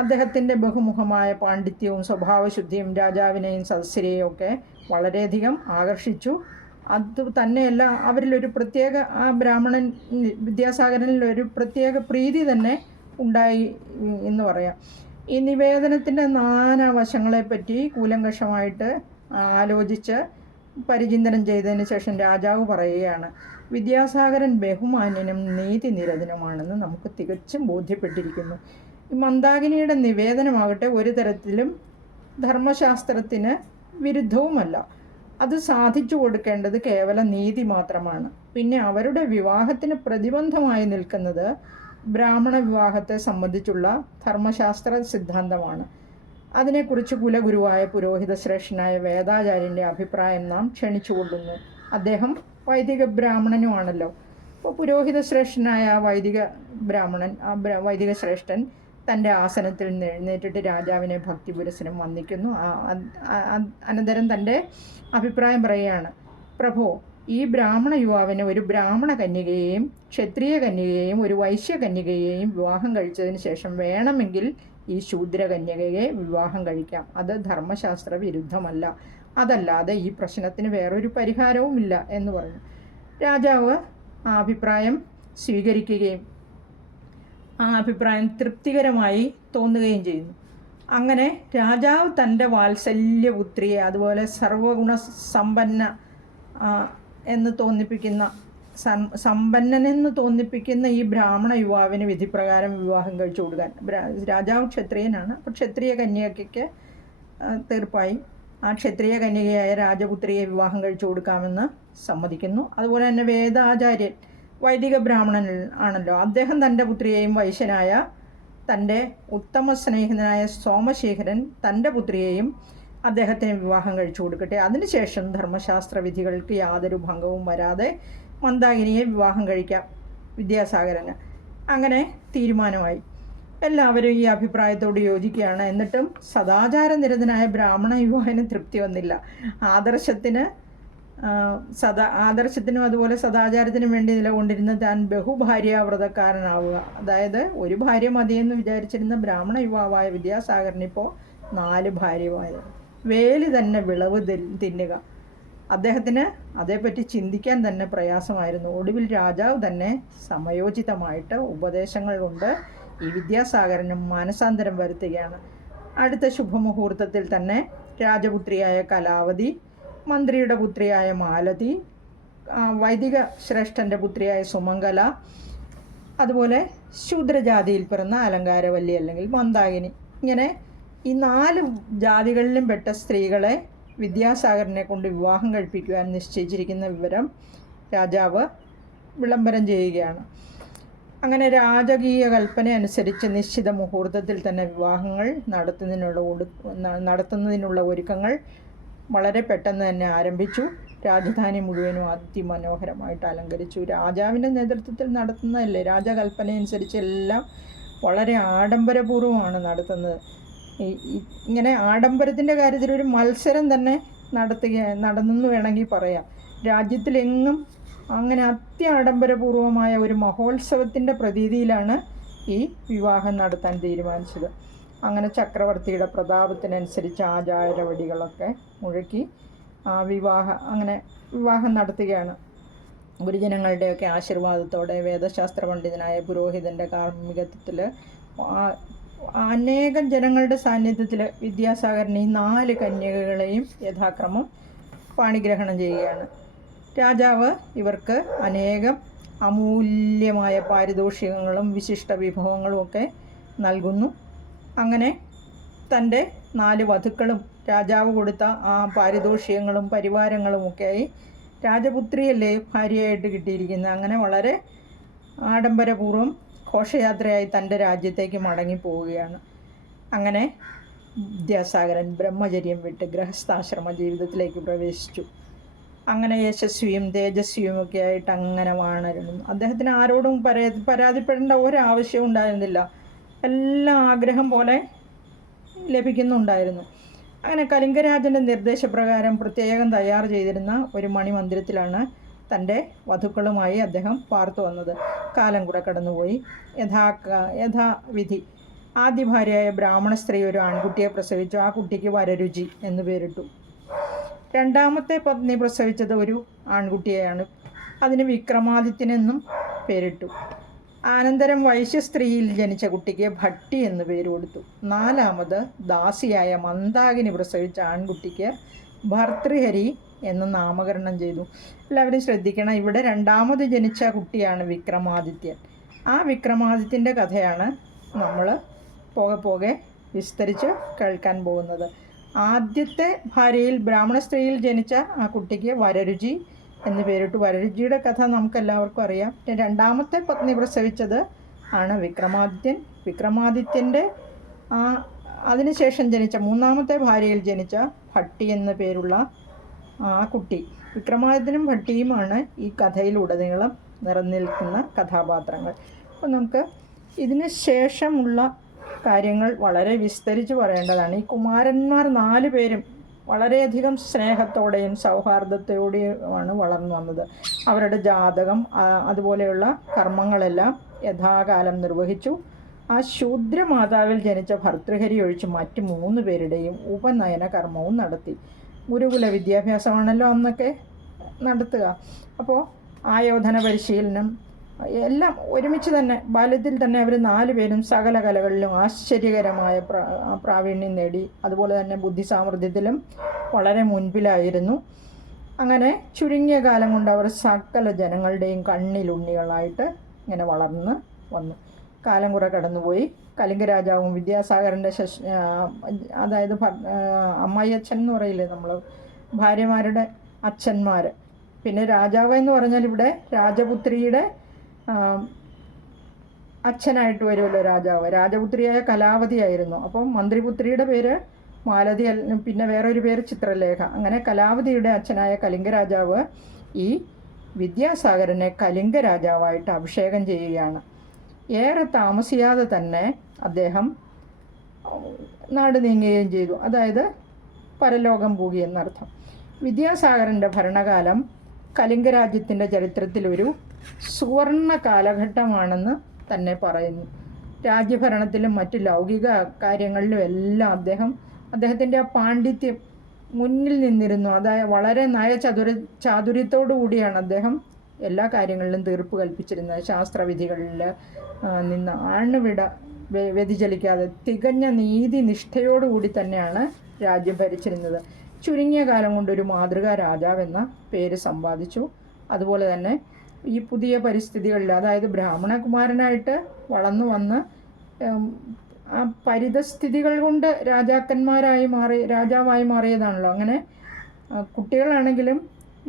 അദ്ദേഹത്തിൻ്റെ ബഹുമുഖമായ പാണ്ഡിത്യവും സ്വഭാവശുദ്ധിയും രാജാവിനെയും സദസ്യരെയും ഒക്കെ വളരെയധികം ആകർഷിച്ചു. അത് തന്നെയല്ല, അവരിലൊരു പ്രത്യേക ബ്രാഹ്മണൻ വിദ്യാസാഗരനിലൊരു പ്രത്യേക പ്രീതി തന്നെ ഉണ്ടായി എന്ന് പറയാം. ഈ നിവേദനത്തിൻ്റെ നാനാവശങ്ങളെപ്പറ്റി കൂലങ്കഷമായിട്ട് ആലോചിച്ച് പരിചിന്തനം ചെയ്തതിന് ശേഷം രാജാവ് പറയുകയാണ്, വിദ്യാസാഗരൻ ബഹുമാന്യനും നീതിനിരതനുമാണെന്ന് നമുക്ക് തികച്ചും ബോധ്യപ്പെട്ടിരിക്കുന്നു. മന്ദാകിനിയുടെ നിവേദനമാകട്ടെ ഒരു തരത്തിലും ധർമ്മശാസ്ത്രത്തിന് വിരുദ്ധവുമല്ല. അത് സാധിച്ചു കൊടുക്കേണ്ടത് കേവലം നീതി മാത്രമാണ്. പിന്നെ അവരുടെ വിവാഹത്തിന് പ്രതിബന്ധമായി നിൽക്കുന്നത് ബ്രാഹ്മണ വിവാഹത്തെ സംബന്ധിച്ചുള്ള ധർമ്മശാസ്ത്ര സിദ്ധാന്തമാണ്. അതിനെക്കുറിച്ച് കുലഗുരുവായ പുരോഹിത ശ്രേഷ്ഠനായ വേദാചാര്യൻ്റെ അഭിപ്രായം നാം ക്ഷണിച്ചുകൊള്ളുന്നു. അദ്ദേഹം വൈദിക ബ്രാഹ്മണനുമാണല്ലോ. അപ്പോൾ പുരോഹിത ശ്രേഷ്ഠനായ വൈദിക ശ്രേഷ്ഠൻ തൻ്റെ ആസനത്തിൽ നിന്ന് എഴുന്നേറ്റിട്ട് രാജാവിനെ ഭക്തിപുരസരം വന്ദിക്കുന്നു. അനന്തരം തൻ്റെ അഭിപ്രായം പറയുകയാണ്, പ്രഭോ, ഈ ബ്രാഹ്മണ യുവാവിന് ഒരു ബ്രാഹ്മണ കന്യകയെയും ക്ഷത്രിയ കന്യകയെയും ഒരു വൈശ്യ കന്യകയെയും വിവാഹം കഴിച്ചതിന് ശേഷം വേണമെങ്കിൽ ഈ ശൂദ്ര കന്യകയെ വിവാഹം കഴിക്കാം. അത് ധർമ്മശാസ്ത്ര വിരുദ്ധമല്ല. അതല്ലാതെ ഈ പ്രശ്നത്തിന് വേറൊരു പരിഹാരവുമില്ല എന്ന് പറഞ്ഞു. രാജാവ് ആ അഭിപ്രായം സ്വീകരിക്കുകയും ആ അഭിപ്രായം തൃപ്തികരമായി തോന്നുകയും ചെയ്യുന്നു. അങ്ങനെ രാജാവ് തൻ്റെ വാത്സല്യപുത്രിയെ, അതുപോലെ സർവഗുണ സമ്പന്ന എന്ന് തോന്നിപ്പിക്കുന്ന സമ്പന്നനെന്ന് തോന്നിപ്പിക്കുന്ന ഈ ബ്രാഹ്മണ യുവാവിന് വിധിപ്രകാരം വിവാഹം കഴിച്ചു കൊടുക്കാൻ രാജാവ് ക്ഷത്രിയനാണ്. അപ്പോൾ ക്ഷത്രിയ കന്യകയ്ക്ക് തീർപ്പായി ആ ക്ഷത്രിയ കന്യകയായ രാജപുത്രിയെ വിവാഹം കഴിച്ചു കൊടുക്കാമെന്ന് സമ്മതിക്കുന്നു. അതുപോലെ തന്നെ വേദാചാര്യൻ വൈദിക ബ്രാഹ്മണൻ ആണല്ലോ, അദ്ദേഹം തൻ്റെ പുത്രിയെയും വൈശ്യനായ തൻ്റെ ഉത്തമ സ്നേഹിതനായ സോമശേഖരൻ തൻ്റെ പുത്രിയെയും അദ്ദേഹത്തിന് വിവാഹം കഴിച്ചു കൊടുക്കട്ടെ. അതിനുശേഷം ധർമ്മശാസ്ത്ര വിധികൾക്ക് യാതൊരു ഭംഗവും വരാതെ മന്ദാകിനിയെ വിവാഹം കഴിക്കാം വിദ്യാസാഗരന്. അങ്ങനെ തീരുമാനമായി. എല്ലാവരും ഈ അഭിപ്രായത്തോട് യോജിക്കുകയാണ്. എന്നിട്ടും സദാചാരനിരതനായ ബ്രാഹ്മണ യുവാവിന് തൃപ്തി വന്നില്ല. ആദർശത്തിനും അതുപോലെ സദാചാരത്തിനും വേണ്ടി നിലകൊണ്ടിരുന്ന താൻ ബഹുഭാര്യാവ്രതക്കാരനാവുക, അതായത് ഒരു ഭാര്യ മതിയെന്ന് വിചാരിച്ചിരുന്ന ബ്രാഹ്മണ യുവാവായ വിദ്യാസാഗരനിപ്പോൾ 4 ഭാര്യമാര്. വേലി തന്നെ വിളവ് തിന്നുക. അദ്ദേഹത്തിന് അതേപ്പറ്റി ചിന്തിക്കാൻ തന്നെ പ്രയാസമായിരുന്നു. ഒടുവിൽ രാജാവ് തന്നെ സമയോചിതമായിട്ട് ഉപദേശങ്ങൾ കൊണ്ട് ഈ വിദ്യാസാഗരനും മാനസാന്തരം വരുത്തുകയാണ്. അടുത്ത ശുഭമുഹൂർത്തത്തിൽ തന്നെ രാജപുത്രിയായ കലാവതി, മന്ത്രിയുടെ പുത്രിയായ മാലതി, വൈദിക ശ്രേഷ്ഠൻ്റെ പുത്രിയായ സുമംഗല, അതുപോലെ ശൂദ്രജാതിയിൽ പിറന്ന അലങ്കാരവല്ലി അല്ലെങ്കിൽ മന്ദാകിനി, ഇങ്ങനെ ഈ 4 ജാതികളിലും പെട്ട സ്ത്രീകളെ വിദ്യാസാഗരനെ കൊണ്ട് വിവാഹം കഴിപ്പിക്കുവാൻ നിശ്ചയിച്ചിരിക്കുന്ന വിവരം രാജാവ് വിളംബരം ചെയ്യുകയാണ്. അങ്ങനെ രാജകീയ കൽപ്പന അനുസരിച്ച് നിശ്ചിത മുഹൂർത്തത്തിൽ തന്നെ വിവാഹങ്ങൾ നടത്തുന്നതിനുള്ള ഒരുക്കങ്ങൾ വളരെ പെട്ടെന്ന് തന്നെ ആരംഭിച്ചു. രാജധാനി മുഴുവനും അതിമനോഹരമായിട്ട് അലങ്കരിച്ചു. രാജാവിൻ്റെ നേതൃത്വത്തിൽ നടത്തുന്നതല്ലേ, രാജകൽപ്പന അനുസരിച്ച് എല്ലാം വളരെ ആഡംബരപൂർവ്വമാണ് നടത്തുന്നത്. ഇങ്ങനെ ആഡംബരത്തിൻ്റെ കാര്യത്തിൽ ഒരു മത്സരം തന്നെ നടന്നെന്ന് വേണമെങ്കിൽ പറയാം. രാജ്യത്തിലെങ്ങും അങ്ങനെ അത്യാഡംബരപൂർവമായ ഒരു മഹോത്സവത്തിൻ്റെ പ്രതീതിയിലാണ് ഈ വിവാഹം നടത്താൻ തീരുമാനിച്ചത്. അങ്ങനെ ചക്രവർത്തിയുടെ പ്രതാപത്തിനനുസരിച്ച് ആചാരവടികളൊക്കെ മുഴക്കി വിവാഹം നടത്തുകയാണ്. ഗുരുജനങ്ങളുടെയൊക്കെ ആശീർവാദത്തോടെ വേദശാസ്ത്ര പണ്ഡിതനായ പുരോഹിതൻ്റെ കാർമ്മികത്വത്തിൽ അനേകം ജനങ്ങളുടെ സാന്നിധ്യത്തിൽ വിദ്യാസാഗരൻ ഈ 4 കന്യകകളെയും യഥാക്രമം പാണിഗ്രഹണം ചെയ്യുകയാണ്. രാജാവ് ഇവർക്ക് അനേകം അമൂല്യമായ പാരിതോഷികങ്ങളും വിശിഷ്ട വിഭവങ്ങളും ഒക്കെ നൽകുന്നു. അങ്ങനെ തൻ്റെ 4 വധുക്കളും രാജാവ് കൊടുത്ത ആ പാരിതോഷികങ്ങളും പരിവാരങ്ങളുമൊക്കെയായി രാജപുത്രിയല്ലേ ഭാര്യയായിട്ട് കിട്ടിയിരിക്കുന്നത്. അങ്ങനെ വളരെ ആഡംബരപൂർവ്വം ഘോഷയാത്രയായി തൻ്റെ രാജ്യത്തേക്ക് മടങ്ങിപ്പോവുകയാണ്. അങ്ങനെ വിദ്യാസാഗരൻ ബ്രഹ്മചര്യം വിട്ട് ഗൃഹസ്ഥാശ്രമ ജീവിതത്തിലേക്ക് പ്രവേശിച്ചു. അങ്ങനെ യശസ്വിയും തേജസ്വിയുമൊക്കെ ആയിട്ട് അങ്ങനെ വാണരുന്നു. അദ്ദേഹത്തിന് ആരോടും പരാതിപ്പെടേണ്ട ഒരാവശ്യവും ഉണ്ടായിരുന്നില്ല. എല്ലാം ആഗ്രഹം പോലെ ലഭിക്കുന്നുണ്ടായിരുന്നു. അങ്ങനെ കലിംഗരാജൻ്റെ നിർദ്ദേശപ്രകാരം പ്രത്യേകം തയ്യാർ ചെയ്തിരുന്ന ഒരു മണിമന്ദിരത്തിലാണ് തൻ്റെ വധുക്കളുമായി അദ്ദേഹം പാർത്തു വന്നത്. കാലം കൂടെ കടന്നുപോയി. യഥാവിധി ആദ്യ ഭാര്യയായ ബ്രാഹ്മണ സ്ത്രീ ഒരു ആൺകുട്ടിയെ പ്രസവിച്ചു. ആ കുട്ടിക്ക് വരരുചി എന്ന് പേരിട്ടു. രണ്ടാമത്തെ പത്നി പ്രസവിച്ചത് ഒരു ആൺകുട്ടിയെയാണ്. അതിന് വിക്രമാദിത്യനെന്നും പേരിട്ടു. അനന്തരം വൈശ്യസ്ത്രീയിൽ ജനിച്ച കുട്ടിക്ക് ഭട്ടി എന്ന് പേര് കൊടുത്തു. 4ാമത് ദാസിയായ മന്ദാകിനി പ്രസവിച്ച ആൺകുട്ടിക്ക് ഭർതൃഹരി എന്ന് നാമകരണം ചെയ്തു. എല്ലാവരും ശ്രദ്ധിക്കണം, ഇവിടെ 2ാമത് ജനിച്ച കുട്ടിയാണ് വിക്രമാദിത്യൻ. ആ വിക്രമാദിത്യൻ്റെ കഥയാണ് നമ്മൾ പോകെ വിസ്തരിച്ച് കേൾക്കാൻ പോകുന്നത്. ആദ്യത്തെ ഭാര്യയിൽ ബ്രാഹ്മണ സ്ത്രീയിൽ ജനിച്ച ആ കുട്ടിക്ക് വരരുചി എന്ന് പേരിട്ടു. വരരുചിയുടെ കഥ നമുക്കെല്ലാവർക്കും അറിയാം. 2ാമത്തെ പത്നി പ്രസവിച്ചത് ആണ് വിക്രമാദിത്യൻ. വിക്രമാദിത്യൻ്റെ അതിനുശേഷം ജനിച്ച 3ാമത്തെ ഭാര്യയിൽ ജനിച്ച ഭട്ടി എന്ന പേരുള്ള ആ കുട്ടി. വിക്രമാദിത്യനും ഭട്ടിയുമാണ് ഈ കഥയിലുടനീളം നിറഞ്ഞിരിക്കുന്ന കഥാപാത്രങ്ങൾ. അപ്പോൾ നമുക്ക് ഇതിന് ശേഷമുള്ള കാര്യങ്ങൾ വളരെ വിസ്തരിച്ച് പറയേണ്ടതാണ്. ഈ കുമാരന്മാർ 4 പേരും വളരെയധികം സ്നേഹത്തോടെയും സൗഹാർദ്ദത്തോടെയുമാണ് വളർന്നു വന്നത്. അവരുടെ ജാതകം അതുപോലെയുള്ള കർമ്മങ്ങളെല്ലാം യഥാകാലം നിർവഹിച്ചു. ആ ശൂദ്രമാതാവിൽ ജനിച്ച ഭർതൃഹരി ഒഴിച്ച് മറ്റ് 3 പേരുടെയും ഉപനയന കർമ്മവും നടത്തി. ഗുരുകുല വിദ്യാഭ്യാസമാണല്ലോ അന്നൊക്കെ നടത്തുക. അപ്പോൾ ആയോധന പരിശീലനം എല്ലാം ഒരുമിച്ച് തന്നെ ബാല്യത്തിൽ തന്നെ അവർ 4 പേരും സകല കലകളിലും ആശ്ചര്യകരമായ പ്രാവീണ്യം നേടി. അതുപോലെ തന്നെ ബുദ്ധിസാമർഥ്യത്തിലും വളരെ മുൻപിലായിരുന്നു. അങ്ങനെ ചുരുങ്ങിയ കാലം കൊണ്ട് അവർ സകല ജനങ്ങളുടെയും കണ്ണിലുണ്ണികളായിട്ട് ഇങ്ങനെ വളർന്ന് വന്നു. കാലം കുറെ കടന്നുപോയി. കലിംഗ രാജാവും വിദ്യാസാഗരൻ്റെ അതായത് അമ്മായിയച്ഛൻ എന്ന് പറയില്ലേ നമ്മൾ, ഭാര്യമാരുടെ അച്ഛന്മാർ. പിന്നെ രാജാവ് എന്ന് പറഞ്ഞാൽ ഇവിടെ രാജപുത്രിയുടെ അച്ഛനായിട്ട് വരുമല്ലോ രാജാവ്. രാജപുത്രിയായ കലാവതിയായിരുന്നു. അപ്പം മന്ത്രിപുത്രിയുടെ പേര് മാലതി, പിന്നെ വേറൊരു പേര് ചിത്രലേഖ. അങ്ങനെ കലാവതിയുടെ അച്ഛനായ കലിംഗ രാജാവ് ഈ വിദ്യാസാഗരനെ കലിംഗ രാജാവായിട്ട് അഭിഷേകം ചെയ്യുകയാണ്. ഏറെ താമസിയാതെ തന്നെ അദ്ദേഹം നാട് നീങ്ങുകയും ചെയ്തു. അതായത് പരലോകം പോകി എന്നർത്ഥം. വിദ്യാസാഗരൻ്റെ ഭരണകാലം കലിംഗ രാജ്യത്തിൻ്റെ ചരിത്രത്തിലൊരു സുവർണ കാലഘട്ടമാണെന്ന് തന്നെ പറയുന്നു. രാജ്യഭരണത്തിലും മറ്റു ലൗകിക കാര്യങ്ങളിലും എല്ലാം അദ്ദേഹത്തിൻ്റെ ആ പാണ്ഡിത്യം മുന്നിൽ നിന്നിരുന്നു. അതായത് വളരെ ചാതുര്യത്തോടു കൂടിയാണ് അദ്ദേഹം എല്ലാ കാര്യങ്ങളിലും തീർപ്പ് കൽപ്പിച്ചിരുന്നത്. ശാസ്ത്രവിധികളിൽ നിന്ന് ആണുവിട വ്യതിചലിക്കാതെ തികഞ്ഞ നീതിനിഷ്ഠയോടുകൂടി തന്നെയാണ് രാജ്യം ഭരിച്ചിരുന്നത്. ചുരുങ്ങിയ കാലം കൊണ്ടൊരു മാതൃകാ രാജാവെന്ന പേര് സമ്പാദിച്ചു. അതുപോലെ തന്നെ ഈ പുതിയ പരിസ്ഥിതികളിൽ, അതായത് ബ്രാഹ്മണകുമാരനായിട്ട് വളർന്നു വന്ന് ആ പരിതസ്ഥിതികൾ കൊണ്ട് രാജാവായി മാറിയതാണല്ലോ. അങ്ങനെ കുട്ടികളാണെങ്കിലും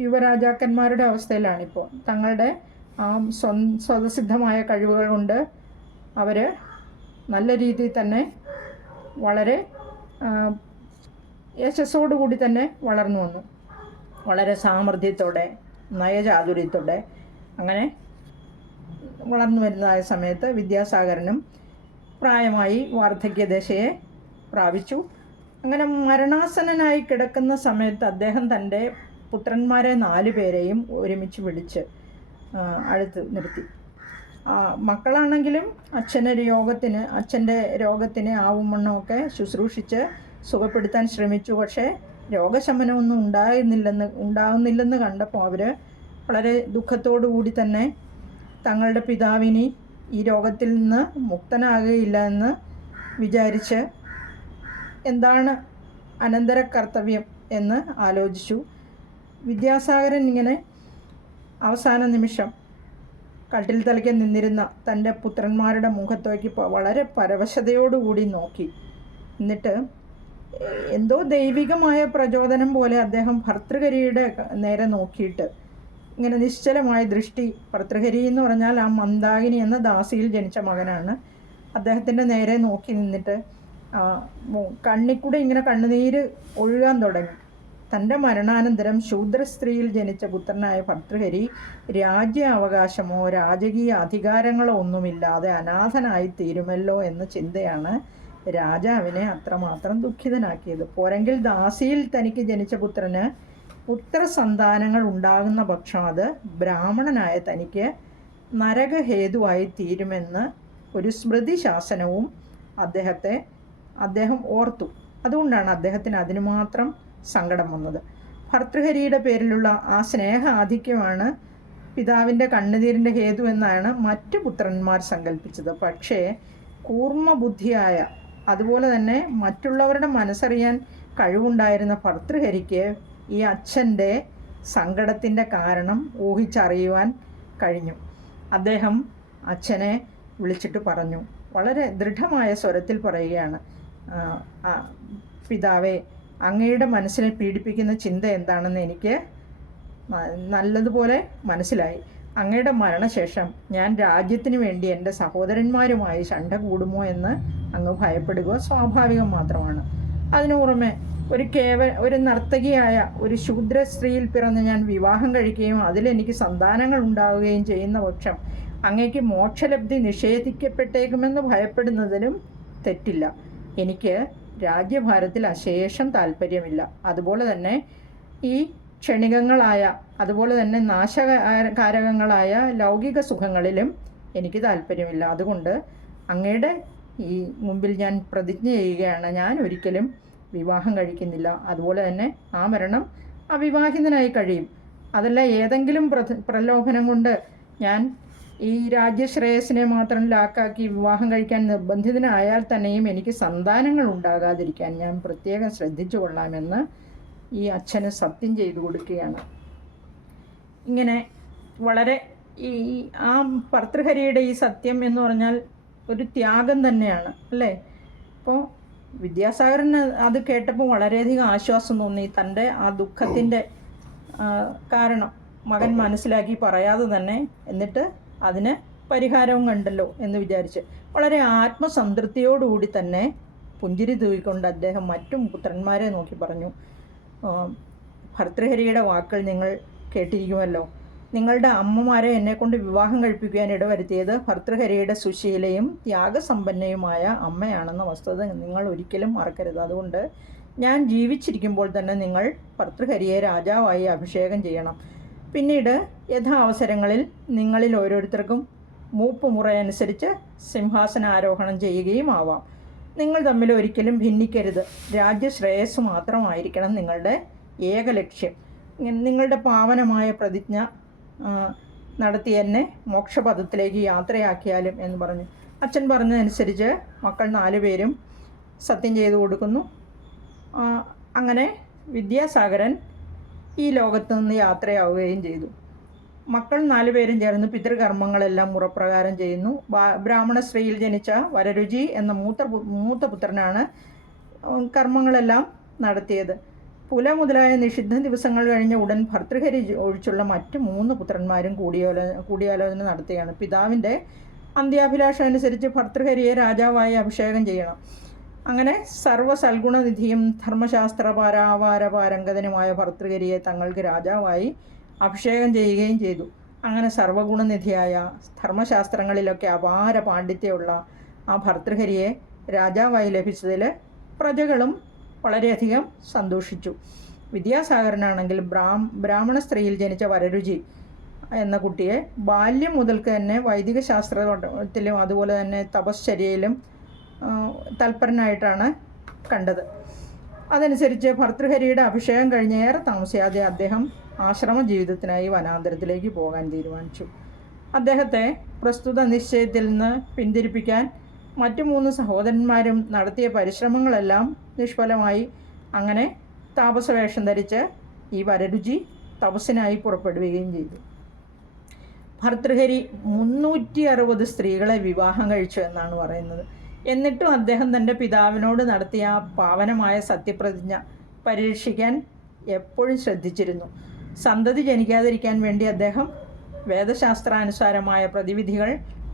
യുവരാജാക്കന്മാരുടെ അവസ്ഥയിലാണിപ്പോൾ. തങ്ങളുടെ ആ സ്വതസിദ്ധമായ കഴിവുകൾ കൊണ്ട് അവർ നല്ല രീതിയിൽ തന്നെ വളരെ യശസ്സോടുകൂടി തന്നെ വളർന്നു വന്നു. വളരെ സാമർഥ്യത്തോടെ നയചാതുര്യത്തോടെ അങ്ങനെ വളർന്നു വരുന്നതായ സമയത്ത് വിദ്യാസാഗരനും പ്രായമായി വാർദ്ധക്യദശയെ പ്രാപിച്ചു. അങ്ങനെ മരണാസന്നനായി കിടക്കുന്ന സമയത്ത് അദ്ദേഹം തൻ്റെ പുത്രന്മാരെ 4 പേരെയും ഒരുമിച്ച് വിളിച്ച് അടുത്ത് നിർത്തി. മക്കളാണെങ്കിലും അച്ഛൻ്റെ രോഗത്തിന് ആവുമണ്ണമൊക്കെ ശുശ്രൂഷിച്ച് സുഖപ്പെടുത്താൻ ശ്രമിച്ചു. പക്ഷേ രോഗശമനമൊന്നും ഉണ്ടാകുന്നില്ലെന്ന് കണ്ടപ്പോൾ അവർ വളരെ ദുഃഖത്തോടു കൂടി തന്നെ തങ്ങളുടെ പിതാവിനി ഈ രോഗത്തിൽ നിന്ന് മുക്തനാകുകയില്ല എന്ന് വിചാരിച്ച് എന്താണ് അനന്തര കർത്തവ്യം എന്ന് ആലോചിച്ചു. വിദ്യാസാഗരൻ ഇങ്ങനെ അവസാന നിമിഷം കട്ടിൽ തലയ്ക്ക് നിന്നിരുന്ന തൻ്റെ പുത്രന്മാരുടെ മുഖത്തേക്ക് വളരെ പരവശതയോടുകൂടി നോക്കി. എന്നിട്ട് എന്തോ ദൈവികമായ പ്രചോദനം പോലെ അദ്ദേഹം ഭർതൃഹരിയുടെ നേരെ നോക്കിയിട്ട് ഇങ്ങനെ നിശ്ചലമായ ദൃഷ്ടി, ഭർതൃഹരി എന്ന് പറഞ്ഞാൽ ആ മന്ദാകിനി എന്ന ദാസിയിൽ ജനിച്ച മകനാണ്, അദ്ദേഹത്തിൻ്റെ നേരെ നോക്കി നിന്നിട്ട് കണ്ണിക്കൂടെ ഇങ്ങനെ കണ്ണുനീര് ഒഴുകാൻ തുടങ്ങി. തൻ്റെ മരണാനന്തരം ശൂദ്ര സ്ത്രീയിൽ ജനിച്ച പുത്രനായ ഭർതൃഹരി രാജ്യാവകാശമോ രാജകീയ അധികാരങ്ങളോ ഒന്നുമില്ലാതെ അനാഥനായി തീരുമല്ലോ എന്ന ചിന്തയാണ് രാജാവിനെ അത്രമാത്രം ദുഃഖിതനാക്കിയത്. പോരെങ്കിൽ ദാസിയിൽ തനിക്ക് ജനിച്ച പുത്രന് പുത്രസന്താനങ്ങൾ ഉണ്ടാകുന്ന പക്ഷം അത് ബ്രാഹ്മണനായ തനിക്ക് നരകഹേതുവായി തീരുമെന്ന് ഒരു സ്മൃതി ശാസനവും അദ്ദേഹം ഓർത്തു. അതുകൊണ്ടാണ് അദ്ദേഹത്തിന് അതിനു മാത്രം സങ്കടം വന്നത്. ഭർതൃഹരിയുടെ പേരിലുള്ള ആ സ്നേഹ ആധിക്യമാണ് പിതാവിൻ്റെ കണ്ണുനീരിൻ്റെ ഹേതു എന്നാണ് മറ്റു പുത്രന്മാർ സങ്കല്പിച്ചത്. പക്ഷേ കൂർമ്മബുദ്ധിയായ, അതുപോലെ തന്നെ മറ്റുള്ളവരുടെ മനസ്സറിയാൻ കഴിവുണ്ടായിരുന്ന ഭർതൃഹരിക്ക് ഈ അച്ഛൻ്റെ സങ്കടത്തിൻ്റെ കാരണം ഊഹിച്ചറിയുവാൻ കഴിഞ്ഞു. അദ്ദേഹം അച്ഛനെ വിളിച്ചിട്ട് പറഞ്ഞു, വളരെ ദൃഢമായ സ്വരത്തിൽ പറയുകയാണ്, പിതാവേ, അങ്ങയുടെ മനസ്സിനെ പീഡിപ്പിക്കുന്ന ചിന്ത എന്താണെന്ന് എനിക്ക് നല്ലതുപോലെ മനസ്സിലായി. അങ്ങയുടെ മരണശേഷം ഞാൻ രാജ്യത്തിന് വേണ്ടി എൻ്റെ സഹോദരന്മാരുമായി ശണ്ട കൂടുമോ എന്ന് അങ്ങ് ഭയപ്പെടുക സ്വാഭാവികം മാത്രമാണ്. അതിനു പുറമെ ഒരു നർത്തകിയായ ഒരു ശൂദ്ര സ്ത്രീയിൽ പിറന്ന് ഞാൻ വിവാഹം കഴിക്കുകയും അതിലെനിക്ക് സന്താനങ്ങൾ ഉണ്ടാവുകയും ചെയ്യുന്ന പക്ഷം അങ്ങേക്ക് മോക്ഷലബ്ധി നിഷേധിക്കപ്പെട്ടേക്കുമെന്ന് ഭയപ്പെടുന്നതിലും തെറ്റില്ല. എനിക്ക് രാജ്യഭാരത്തിൽ അശേഷം താല്പര്യമില്ല. അതുപോലെ തന്നെ ഈ ക്ഷണികങ്ങളായ, അതുപോലെ തന്നെ നാശകാരകങ്ങളായ ലൗകിക സുഖങ്ങളിലും എനിക്ക് താല്പര്യമില്ല. അതുകൊണ്ട് അങ്ങയുടെ ഈ മുമ്പിൽ ഞാൻ പ്രതിജ്ഞ ചെയ്യുകയാണ്, ഞാൻ ഒരിക്കലും വിവാഹം കഴിക്കുന്നില്ല. അതുപോലെ തന്നെ ആ മരണം അവിവാഹിതനായി കഴിയും. അതല്ല ഏതെങ്കിലും പ്രലോഭനം കൊണ്ട് ഞാൻ ഈ രാജ്യശ്രേയസിനെ മാത്രം ലാക്കാക്കി വിവാഹം കഴിക്കാൻ നിർബന്ധിതനായാൽ തന്നെയും എനിക്ക് സന്താനങ്ങൾ ഉണ്ടാകാതിരിക്കാൻ ഞാൻ പ്രത്യേകം ശ്രദ്ധിച്ചു കൊള്ളാമെന്ന് ഈ അച്ഛന് സത്യം ചെയ്തു കൊടുക്കുകയാണ്. ഇങ്ങനെ വളരെ ഈ ആ ഭർതൃഹരിയുടെ ഈ സത്യം എന്ന് പറഞ്ഞാൽ ഒരു ത്യാഗം തന്നെയാണ് അല്ലേ. അപ്പോൾ വിദ്യാസാഗരന് അത് കേട്ടപ്പോൾ വളരെയധികം ആശ്വാസം തോന്നി. തൻ്റെ ആ ദുഃഖത്തിൻ്റെ കാരണം മകൻ മനസ്സിലാക്കി പറയാതെ തന്നെ, എന്നിട്ട് അതിന് പരിഹാരവും കണ്ടല്ലോ എന്ന് വിചാരിച്ച് വളരെ ആത്മസംതൃപ്തിയോടുകൂടി തന്നെ പുഞ്ചിരി തൂയിക്കൊണ്ട് അദ്ദേഹം മറ്റു പുത്രന്മാരെ നോക്കി പറഞ്ഞു, ഭർതൃഹരിയുടെ വാക്കുകൾ നിങ്ങൾ കേട്ടിരിക്കുമല്ലോ. നിങ്ങളുടെ അമ്മമാരെ എന്നെക്കൊണ്ട് വിവാഹം കഴിപ്പിക്കുവാൻ ഇടവരുത്തിയത് ഭർതൃഹരിയുടെ സുശീലയും ത്യാഗസമ്പന്നയുമായ അമ്മയാണെന്ന വസ്തുത നിങ്ങൾ ഒരിക്കലും മറക്കരുത്. അതുകൊണ്ട് ഞാൻ ജീവിച്ചിരിക്കുമ്പോൾ തന്നെ നിങ്ങൾ ഭർതൃഹരിയെ രാജാവായി അഭിഷേകം ചെയ്യണം. പിന്നീട് യഥാവസരങ്ങളിൽ നിങ്ങളിൽ ഓരോരുത്തർക്കും മൂപ്പ് മുറയനുസരിച്ച് സിംഹാസനാരോഹണം ചെയ്യുകയും ആവാം. നിങ്ങൾ തമ്മിൽ ഒരിക്കലും ഭിന്നിക്കരുത്. രാജ്യശ്രേയസ് മാത്രമായിരിക്കണം നിങ്ങളുടെ ഏക ലക്ഷ്യം. നിങ്ങളുടെ പാവനമായ പ്രതിജ്ഞ നടത്തി എന്നെ മോക്ഷപഥത്തിലേക്ക് യാത്രയാക്കിയാലും എന്ന് പറഞ്ഞു. അച്ഛൻ പറഞ്ഞതനുസരിച്ച് മക്കൾ 4 പേരും സത്യം ചെയ്തു കൊടുക്കുന്നു. അങ്ങനെ വിദ്യാസാഗരൻ ഈ ലോകത്ത് നിന്ന് യാത്രയാവുകയും ചെയ്തു. മക്കൾ 4 പേരും ചേർന്ന് പിതൃകർമ്മങ്ങളെല്ലാം മുറപ്രകാരം ചെയ്യുന്നു. ബ്രാഹ്മണ സ്ത്രീയിൽ ജനിച്ച വരരുചി എന്ന മൂത്ത പുത്രനാണ് കർമ്മങ്ങളെല്ലാം നടത്തിയത്. പുല മുതലായ നിഷിദ്ധ ദിവസങ്ങൾ കഴിഞ്ഞ ഉടൻ ഭർതൃഹരി ഒഴിച്ചുള്ള മറ്റ് 3 പുത്രന്മാരും കൂടിയാലോചന നടത്തുകയാണ്. പിതാവിൻ്റെ അന്ത്യാഭിലാഷം അനുസരിച്ച് ഭർതൃഹരിയെ രാജാവായി അഭിഷേകം ചെയ്യണം. അങ്ങനെ സർവ്വസൽഗുണനിധിയും ധർമ്മശാസ്ത്ര പാരംഗതനുമായ ഭർതൃഹരിയെ തങ്ങൾക്ക് രാജാവായി അഭിഷേകം ചെയ്യുകയും ചെയ്തു. അങ്ങനെ സർവ്വഗുണനിധിയായ ധർമ്മശാസ്ത്രങ്ങളിലൊക്കെ അപാര പാണ്ഡിത്യമുള്ള ആ ഭർതൃഹരിയെ രാജാവായി ലഭിച്ചതിൽ പ്രജകളും വളരെയധികം സന്തോഷിച്ചു. വിദ്യാസാഗരനാണെങ്കിൽ ബ്രാഹ്മണ സ്ത്രീയിൽ ജനിച്ച വരരുചി എന്ന കുട്ടിയെ ബാല്യം മുതൽക്ക് തന്നെ വൈദിക ശാസ്ത്രത്തിലും അതുപോലെ തന്നെ തപശ്ചര്യയിലും തൽപരനായിട്ടാണ് കണ്ടത്. അതനുസരിച്ച് ഭർതൃഹരിയുടെ അഭിഷേകം കഴിഞ്ഞ് ഏറെ താമസിയാതെ അദ്ദേഹം ആശ്രമ ജീവിതത്തിനായി വനാന്തരത്തിലേക്ക് പോകാൻ തീരുമാനിച്ചു. അദ്ദേഹത്തെ പ്രസ്തുത നിശ്ചയത്തിൽ നിന്ന് പിന്തിരിപ്പിക്കാൻ മറ്റു 3 സഹോദരന്മാരും നടത്തിയ പരിശ്രമങ്ങളെല്ലാം നിഷ്ഫലമായി. അങ്ങനെ താപസവേഷം ധരിച്ച് ഈ വരരുചി തപസ്സിനായി പുറപ്പെടുകയും ചെയ്തു. ഭർതൃഹരി 360 സ്ത്രീകളെ വിവാഹം കഴിച്ചു എന്നാണ് പറയുന്നത്. എന്നിട്ടും അദ്ദേഹം തൻ്റെ പിതാവിനോട് നടത്തിയ ആ പാവനമായ സത്യപ്രതിജ്ഞ പരിരക്ഷിക്കാൻ എപ്പോഴും ശ്രദ്ധിച്ചിരുന്നു. സന്തതി ജനിക്കാതിരിക്കാൻ വേണ്ടി അദ്ദേഹം വേദശാസ്ത്രാനുസാരമായ പ്രതിവിധികൾ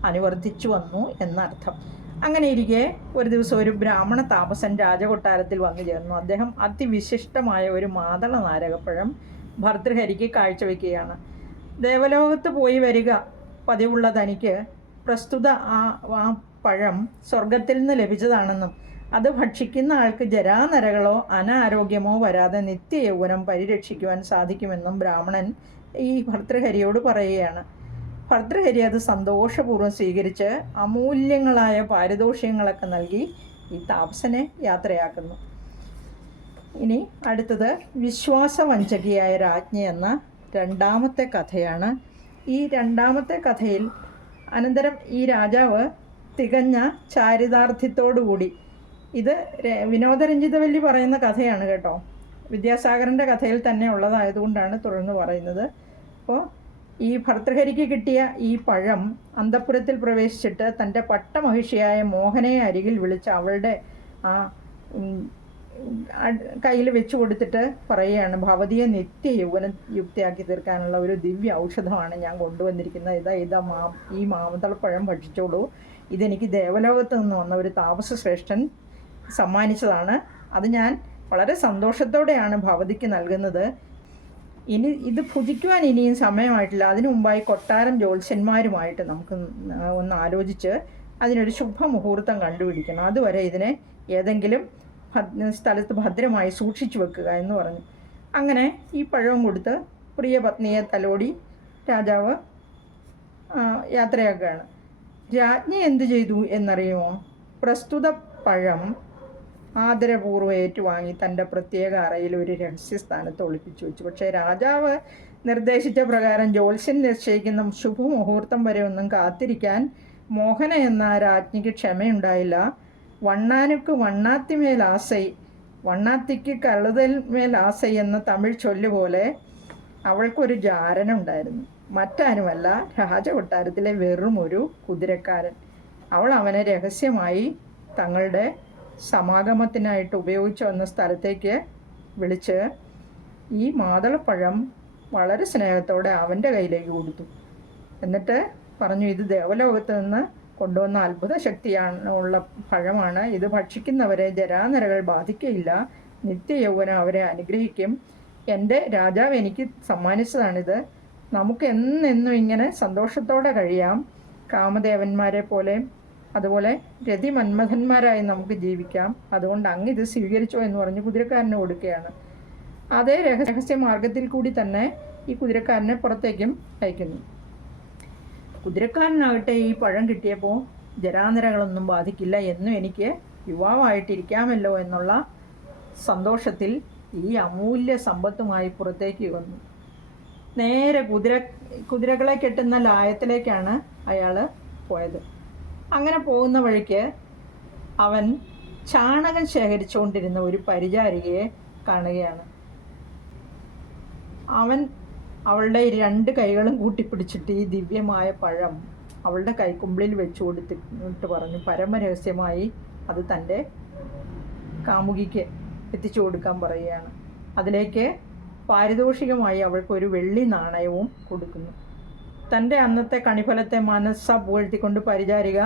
അനുവർത്തിച്ചു വന്നു എന്നർത്ഥം. അങ്ങനെ ഇരിക്കെ ഒരു ദിവസം ഒരു ബ്രാഹ്മണ താപസൻ രാജകൊട്ടാരത്തിൽ വന്നു ചേർന്നു. അദ്ദേഹം അതിവിശിഷ്ടമായ ഒരു മാതള നാരകപ്പഴം ഭർതൃഹരിക്ക് കാഴ്ചവെക്കുകയാണ്. ദേവലോകത്ത് പോയി വരിക പതിവുള്ള തനിക്ക് പ്രസ്തുത ആ പഴം സ്വർഗത്തിൽ നിന്ന് ലഭിച്ചതാണെന്നും അത് ഭക്ഷിക്കുന്ന ആൾക്ക് ജരാനരകളോ അനാരോഗ്യമോ വരാതെ നിത്യയൗവനം പരിരക്ഷിക്കുവാൻ സാധിക്കുമെന്നും ബ്രാഹ്മണൻ ഈ ഭർതൃഹരിയോട് പറയുകയാണ്. ഭർതൃഹരി അത് സന്തോഷപൂർവ്വം സ്വീകരിച്ച് അമൂല്യങ്ങളായ പാരിതോഷികങ്ങളൊക്കെ നൽകി ഈ താപസനെ യാത്രയാക്കുന്നു. ഇനി അടുത്തത് വിശ്വാസവഞ്ചകിയായ രാജ്ഞി എന്ന 2ാമത്തെ കഥയാണ്. ഈ 2ാമത്തെ കഥയിൽ അനന്തരം ഈ രാജാവ് തികഞ്ഞ ചാരിതാർത്ഥ്യത്തോടുകൂടി, ഇത് വിനോദരഞ്ജിതവല്ലി പറയുന്ന കഥയാണ് കേട്ടോ, വിദ്യാസാഗരൻ്റെ കഥയിൽ തന്നെ ഉള്ളതായതുകൊണ്ടാണ് തുടർന്ന് പറയുന്നത്. അപ്പോൾ ഈ ഭർതൃഹരിക്ക് കിട്ടിയ ഈ പഴം അന്തഃപുരത്തിൽ പ്രവേശിച്ചിട്ട് തൻ്റെ പട്ടമഹിഷിയായ മോഹനയെ അരികിൽ വിളിച്ച് അവളുടെ ആ കയ്യിൽ വെച്ച് കൊടുത്തിട്ട് പറയുകയാണ്, ഭവതിയെ നിത്യ യുക്തിയാക്കി തീർക്കാനുള്ള ഒരു ദിവ്യ ഔഷധമാണ് ഞാൻ കൊണ്ടുവന്നിരിക്കുന്നത്. ഈ മാതളപ്പഴം ഭക്ഷിച്ചോളൂ. ഇതെനിക്ക് ദേവലോകത്ത് നിന്ന് വന്ന ഒരു താപസശ്രേഷ്ഠൻ സമ്മാനിച്ചതാണ്. അത് ഞാൻ വളരെ സന്തോഷത്തോടെയാണ് ഭവതിക്ക് നൽകുന്നത്. ഇനി ഇത് ഭുജിക്കുവാൻ ഇനിയും സമയമായിട്ടില്ല. അതിനു മുമ്പായി കൊട്ടാരം ജ്യോത്സ്യന്മാരുമായിട്ട് നമുക്ക് ഒന്ന് ആലോചിച്ച് അതിനൊരു ശുഭമുഹൂർത്തം കണ്ടുപിടിക്കണം. അതുവരെ ഇതിനെ ഏതെങ്കിലും സ്ഥലത്ത് ഭദ്രമായി സൂക്ഷിച്ചു വെക്കുക എന്ന് പറഞ്ഞു. അങ്ങനെ ഈ പഴവും കൊടുത്ത് പ്രിയ പത്നിയെ തലോടി രാജാവ് യാത്രയാക്കുകയാണ്. രാജ്ഞി എന്തു ചെയ്തു എന്നറിയുമോ? പ്രസ്തുത പഴം ആദരപൂർവ്വം ഏറ്റുവാങ്ങി തൻ്റെ പ്രത്യേക അറയിൽ ഒരു രഹസ്യസ്ഥാനത്ത് ഒളിപ്പിച്ചു വെച്ചു. പക്ഷേ രാജാവ് നിർദ്ദേശിച്ച പ്രകാരം ജ്യോത്സ്യൻ നിശ്ചയിക്കുന്ന ശുഭമുഹൂർത്തം വരെ ഒന്നും കാത്തിരിക്കാൻ മോഹന എന്ന രാജ്ഞിക്ക് ക്ഷമയുണ്ടായില്ല. വണ്ണാനുക്ക് വണ്ണാത്തിമേൽ ആസൈ, വണ്ണാത്തിക്ക് കഴുതൽ മേൽ ആസൈ എന്ന തമിഴ് ചൊല്ലുപോലെ അവൾക്കൊരു ജാരനുണ്ടായിരുന്നു. മറ്റാരുമല്ല, രാജകൊട്ടാരത്തിലെ വെറും ഒരു കുതിരക്കാരൻ. അവൾ അവനെ രഹസ്യമായി തങ്ങളുടെ സമാഗമത്തിനായിട്ട് ഉപയോഗിച്ചു വന്ന സ്ഥലത്തേക്ക് വിളിച്ച് ഈ മാതളപ്പഴം വളരെ സ്നേഹത്തോടെ അവൻ്റെ കയ്യിലേക്ക് കൊടുത്തു. എന്നിട്ട് പറഞ്ഞു, ഇത് ദേവലോകത്ത് നിന്ന് കൊണ്ടുവന്ന അത്ഭുത ശക്തിയാണ് ഉള്ള പഴമാണ്. ഇത് ഭക്ഷിക്കുന്നവരെ ജരാനരകൾ ബാധിക്കയില്ല. നിത്യയൗവനം അവരെ അനുഗ്രഹിക്കും. എൻ്റെ രാജാവ് എനിക്ക് സമ്മാനിച്ചതാണിത്. നമുക്ക് എന്നെന്നും ഇങ്ങനെ സന്തോഷത്തോടെ കഴിയാം. കാമദേവന്മാരെ പോലെ അതുപോലെ രതിമന്മഥന്മാരായി നമുക്ക് ജീവിക്കാം. അതുകൊണ്ട് അങ്ങ് ഇത് സ്വീകരിച്ചോ എന്ന് പറഞ്ഞ് കുതിരക്കാരന് കൊടുക്കുകയാണ്. അതേ രഹസ്യ മാർഗത്തിൽ കൂടി തന്നെ ഈ കുതിരക്കാരനെ പുറത്തേക്കും അയക്കുന്നു. കുതിരക്കാരനാകട്ടെ ഈ പഴം കിട്ടിയപ്പോൾ ജരാനരകളൊന്നും ബാധിക്കില്ല എന്നും എനിക്ക് യുവാവായിട്ടിരിക്കാമല്ലോ എന്നുള്ള സന്തോഷത്തിൽ ഈ അമൂല്യ സമ്പത്തുമായി പുറത്തേക്ക് വന്നു. നേരെ കുതിരകളെ കെട്ടുന്ന ലായത്തിലേക്കാണ് അയാൾ പോയത്. അങ്ങനെ പോകുന്ന വഴിക്ക് അവൻ ചാണകം ശേഖരിച്ചുകൊണ്ടിരുന്ന ഒരു പരിചാരികയെ കാണുകയാണ്. അവൻ അവളുടെ 2 കൈകളും കൂട്ടിപ്പിടിച്ചിട്ട് ഈ ദിവ്യമായ പഴം അവളുടെ കൈക്കുമ്പിളിൽ വെച്ചു കൊടുത്തിട്ട് പറഞ്ഞു, പരമരഹസ്യമായി അത് തൻ്റെ കാമുകിക്ക് എത്തിച്ചു കൊടുക്കാൻ പറയുകയാണ്. അതിലേക്ക് പാരിതോഷികമായി അവൾക്കൊരു വെള്ളി നാണയവും കൊടുക്കുന്നു. തൻ്റെ അന്നത്തെ കണിഫലത്തെ മനസ്സ പുകഴ്ത്തിക്കൊണ്ട് പരിചാരിക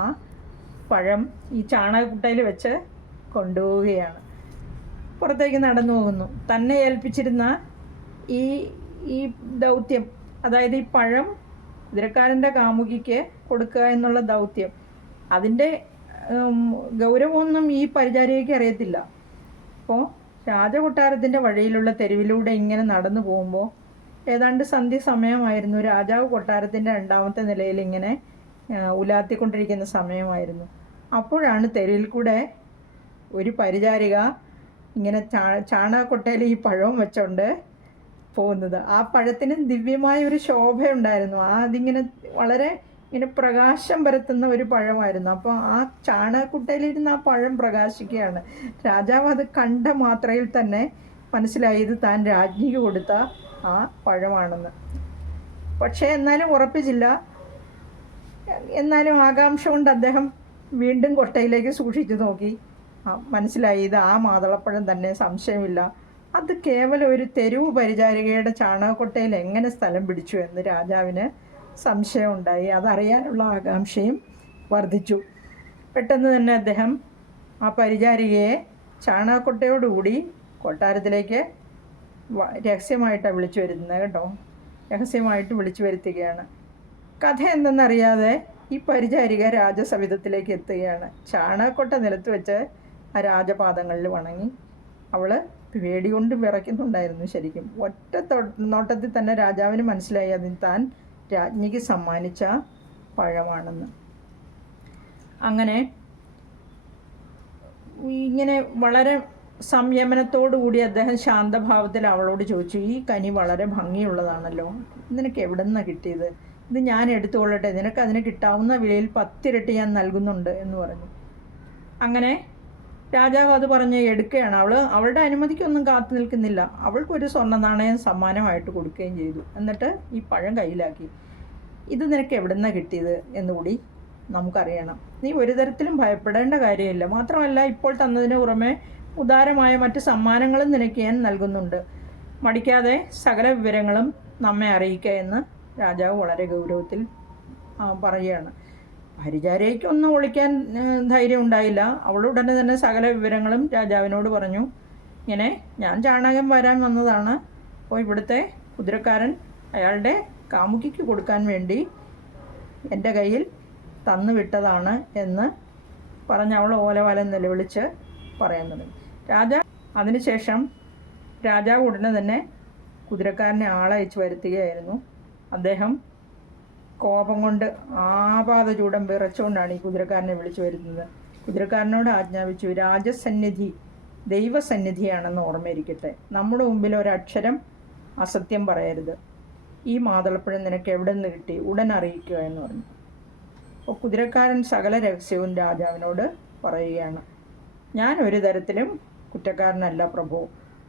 ആ പഴം ഈ ചാണകക്കുട്ടയിൽ വെച്ച് കൊണ്ടുപോവുകയാണ്. പുറത്തേക്ക് നടന്നു പോകുന്നു. തന്നെ ഏൽപ്പിച്ചിരുന്ന ഈ ദൗത്യം, അതായത് ഈ പഴം കുതിരക്കാരൻ്റെ കാമുകിക്ക് കൊടുക്കുക എന്നുള്ള ദൗത്യം, അതിൻ്റെ ഗൗരവമൊന്നും ഈ പരിചാരികയ്ക്ക് അറിയത്തില്ല. അപ്പോൾ രാജകൊട്ടാരത്തിൻ്റെ വഴിയിലുള്ള തെരുവിലൂടെ ഇങ്ങനെ നടന്നു പോകുമ്പോൾ ഏതാണ്ട് സന്ധ്യ സമയമായിരുന്നു. രാജാവ് കൊട്ടാരത്തിൻ്റെ 2ാമത്തെ നിലയിൽ ഇങ്ങനെ ഉലാത്തിക്കൊണ്ടിരിക്കുന്ന സമയമായിരുന്നു. അപ്പോഴാണ് തെരുവിൽ കൂടെ ഒരു പരിചാരിക ഇങ്ങനെ ചാണകക്കൊട്ടയിൽ ഈ പഴവും വെച്ചുകൊണ്ട് പോകുന്നത്. ആ പഴത്തിന് ദിവ്യമായ ഒരു ശോഭയുണ്ടായിരുന്നു. അതിങ്ങനെ വളരെ ഇങ്ങനെ പ്രകാശം പരത്തുന്ന ഒരു പഴമായിരുന്നു. അപ്പോൾ ആ ചാണകക്കുട്ടയിലിരുന്ന് ആ പഴം പ്രകാശിക്കുകയാണ്. രാജാവ് അത് കണ്ട മാത്രയിൽ തന്നെ മനസ്സിലായി ഇത് താൻ രാജ്ഞിക്ക് കൊടുത്ത ആ പഴമാണെന്ന്. പക്ഷേ എന്നാലും ഉറപ്പിച്ചില്ല. എന്നാലും ആകാംക്ഷ കൊണ്ട് അദ്ദേഹം വീണ്ടും കൊട്ടയിലേക്ക് സൂക്ഷിച്ചു നോക്കി. മനസ്സിലായി ഇത് ആ മാതളപ്പഴം തന്നെ, സംശയമില്ല. അത് കേവലം ഒരു തെരുവ് പരിചാരികയുടെ ചാണകക്കൊട്ടയിൽ എങ്ങനെ സ്ഥലം പിടിച്ചു എന്ന് രാജാവിന് സംശയമുണ്ടായി. അതറിയാനുള്ള ആകാംക്ഷയും വർദ്ധിച്ചു. പെട്ടെന്ന് തന്നെ അദ്ദേഹം ആ പരിചാരികയെ ചാണകക്കൊട്ടയോടുകൂടി കൊട്ടാരത്തിലേക്ക് രഹസ്യമായിട്ടാണ് വിളിച്ചു വരുന്നത് കേട്ടോ. രഹസ്യമായിട്ട് വിളിച്ചു വരുത്തുകയാണ്. കഥ എന്തെന്നറിയാതെ ഈ പരിചാരിക രാജസവിധത്തിലേക്ക് എത്തുകയാണ്. ചാണകക്കൊട്ട നിലത്ത് വെച്ച് ആ രാജപാദങ്ങളിൽ വണങ്ങി. അവൾ പേടികൊണ്ട് വിറയ്ക്കുന്നുണ്ടായിരുന്നു. ശരിക്കും ഒറ്റ നോട്ടത്തിൽ തന്നെ രാജാവിന് മനസ്സിലായി അതിന് താൻ രാജ്ഞിക്ക് സമ്മാനിച്ച പഴമാണെന്ന്. അങ്ങനെ ഇങ്ങനെ വളരെ സംയമനത്തോടുകൂടി അദ്ദേഹം ശാന്തഭാവത്തിൽ അവളോട് ചോദിച്ചു, ഈ കനി വളരെ ഭംഗിയുള്ളതാണല്ലോ, നിനക്ക് എവിടെ നിന്നാണ് കിട്ടിയത്? ഇത് ഞാൻ എടുത്തുകൊള്ളട്ടെ, നിനക്ക് അതിന് കിട്ടാവുന്ന വിലയിൽ 10 ഇരട്ടി ഞാൻ നൽകുന്നുണ്ട് എന്ന് പറഞ്ഞു. അങ്ങനെ രാജാവ് അത് പറഞ്ഞ് എടുക്കുകയാണ്. അവളുടെ അനുമതിക്കൊന്നും കാത്തു നിൽക്കുന്നില്ല. അവൾക്കൊരു സ്വർണ്ണ നാണയം സമ്മാനമായിട്ട് കൊടുക്കുകയും ചെയ്തു. എന്നിട്ട് ഈ പഴം കയ്യിലാക്കി. ഇത് നിനക്ക് എവിടെ നിന്നാണ് കിട്ടിയത് എന്നുകൂടി നമുക്കറിയണം. നീ ഒരു തരത്തിലും ഭയപ്പെടേണ്ട കാര്യമില്ല. മാത്രമല്ല ഇപ്പോൾ തന്നതിന് പുറമെ ഉദാരമായ മറ്റ് സമ്മാനങ്ങളും നിനക്ക് ഞാൻ നൽകുന്നുണ്ട്. മടിക്കാതെ സകല വിവരങ്ങളും നമ്മെ അറിയിക്കുക എന്ന് രാജാവ് വളരെ ഗൗരവത്തിൽ പറയുകയാണ്. പരിചാരികയ്ക്കൊന്നും ഒളിക്കാൻ ധൈര്യം ഉണ്ടായില്ല. അവളുടനെ തന്നെ സകല വിവരങ്ങളും രാജാവിനോട് പറഞ്ഞു. ഇങ്ങനെ ഞാൻ ചാണകം വരാൻ വന്നതാണ്. അപ്പോൾ ഇവിടുത്തെ കുതിരക്കാരൻ അയാളുടെ കാമുകിക്ക് കൊടുക്കാൻ വേണ്ടി എൻ്റെ കയ്യിൽ തന്നു വിട്ടതാണ് എന്ന് പറഞ്ഞ് അവൾ ഓലവലം നിലവിളിച്ച് പറയുന്നത്. അതിനുശേഷം രാജാവ് ഉടനെ തന്നെ കുതിരക്കാരനെ ആളയച്ച് വരുത്തുകയായിരുന്നു. അദ്ദേഹം കോപം കൊണ്ട് ആപാദചൂടം വിറച്ചുകൊണ്ടാണ് ഈ കുതിരക്കാരനെ വിളിച്ചു വരുന്നത്. കുതിരക്കാരനോട് ആജ്ഞാപിച്ചു, രാജസന്നിധി ദൈവസന്നിധിയാണെന്ന് ഓർമ്മയിരിക്കട്ടെ. നമ്മുടെ മുമ്പിൽ ഒരക്ഷരം അസത്യം പറയരുത്. ഈ മാതളപ്പഴം നിനക്ക് എവിടെ നിന്ന് കിട്ടി? ഉടൻ അറിയിക്കുക എന്ന് പറഞ്ഞു. അപ്പോൾ കുതിരക്കാരൻ സകല രഹസ്യവും രാജാവിനോട് പറയുകയാണ്. ഞാൻ ഒരു തരത്തിലും കുറ്റക്കാരനല്ല പ്രഭു.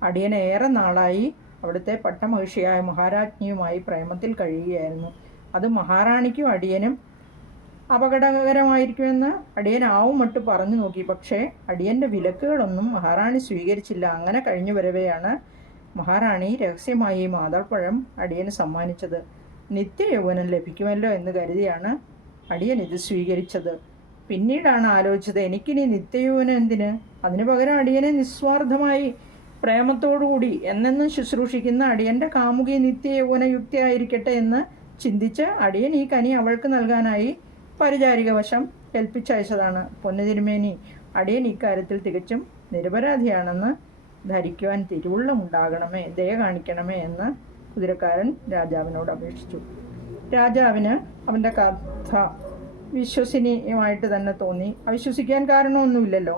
അടിയന് ഏറെ നാളായി അവിടുത്തെ പട്ടമഹിഷിയായ മഹാരാജ്ഞിയുമായി പ്രേമത്തിൽ കഴിയുകയായിരുന്നു. അത് മഹാറാണിക്കും അടിയനും അപകടകരമായിരിക്കുമെന്ന് അടിയൻ മട്ട് പറഞ്ഞു നോക്കി. പക്ഷേ അടിയൻ്റെ വിലക്കുകളൊന്നും മഹാറാണി സ്വീകരിച്ചില്ല. അങ്ങനെ കഴിഞ്ഞു വരവെയാണ് മഹാറാണി രഹസ്യമായി മാതളപ്പഴം അടിയന് സമ്മാനിച്ചത്. നിത്യയൗവനം ലഭിക്കുമല്ലോ എന്ന് കരുതിയാണ് അടിയൻ ഇത് സ്വീകരിച്ചത്. പിന്നീടാണ് ആലോചിച്ചത്, എനിക്കിനി നിത്യയൗവനം എന്തിന്? അതിനു പകരം അടിയനെ നിസ്വാർത്ഥമായി പ്രേമത്തോടുകൂടി എന്നെന്നും ശുശ്രൂഷിക്കുന്ന അടിയൻ്റെ കാമുകി നിത്യയൗവനയുക്തിയായിരിക്കട്ടെ എന്ന് ചിന്തിച്ച് അടിയൻ ഈ കനി അവൾക്ക് നൽകാനായി പരിചാരിക വശം ഏൽപ്പിച്ചയച്ചതാണ്. പൊന്നുതിരുമേനി, അടിയൻ ഇക്കാര്യത്തിൽ തികച്ചും നിരപരാധിയാണെന്ന് ധരിക്കുവാൻ തിരുവുള്ളമുണ്ടാകണമേ, ദയ കാണിക്കണമേ എന്ന് കുതിരക്കാരൻ രാജാവിനോട് അപേക്ഷിച്ചു. രാജാവിന് അവൻ്റെ കഥ വിശ്വസനീയമായിട്ട് തന്നെ തോന്നി. അവിശ്വസിക്കാൻ കാരണമൊന്നുമില്ലല്ലോ.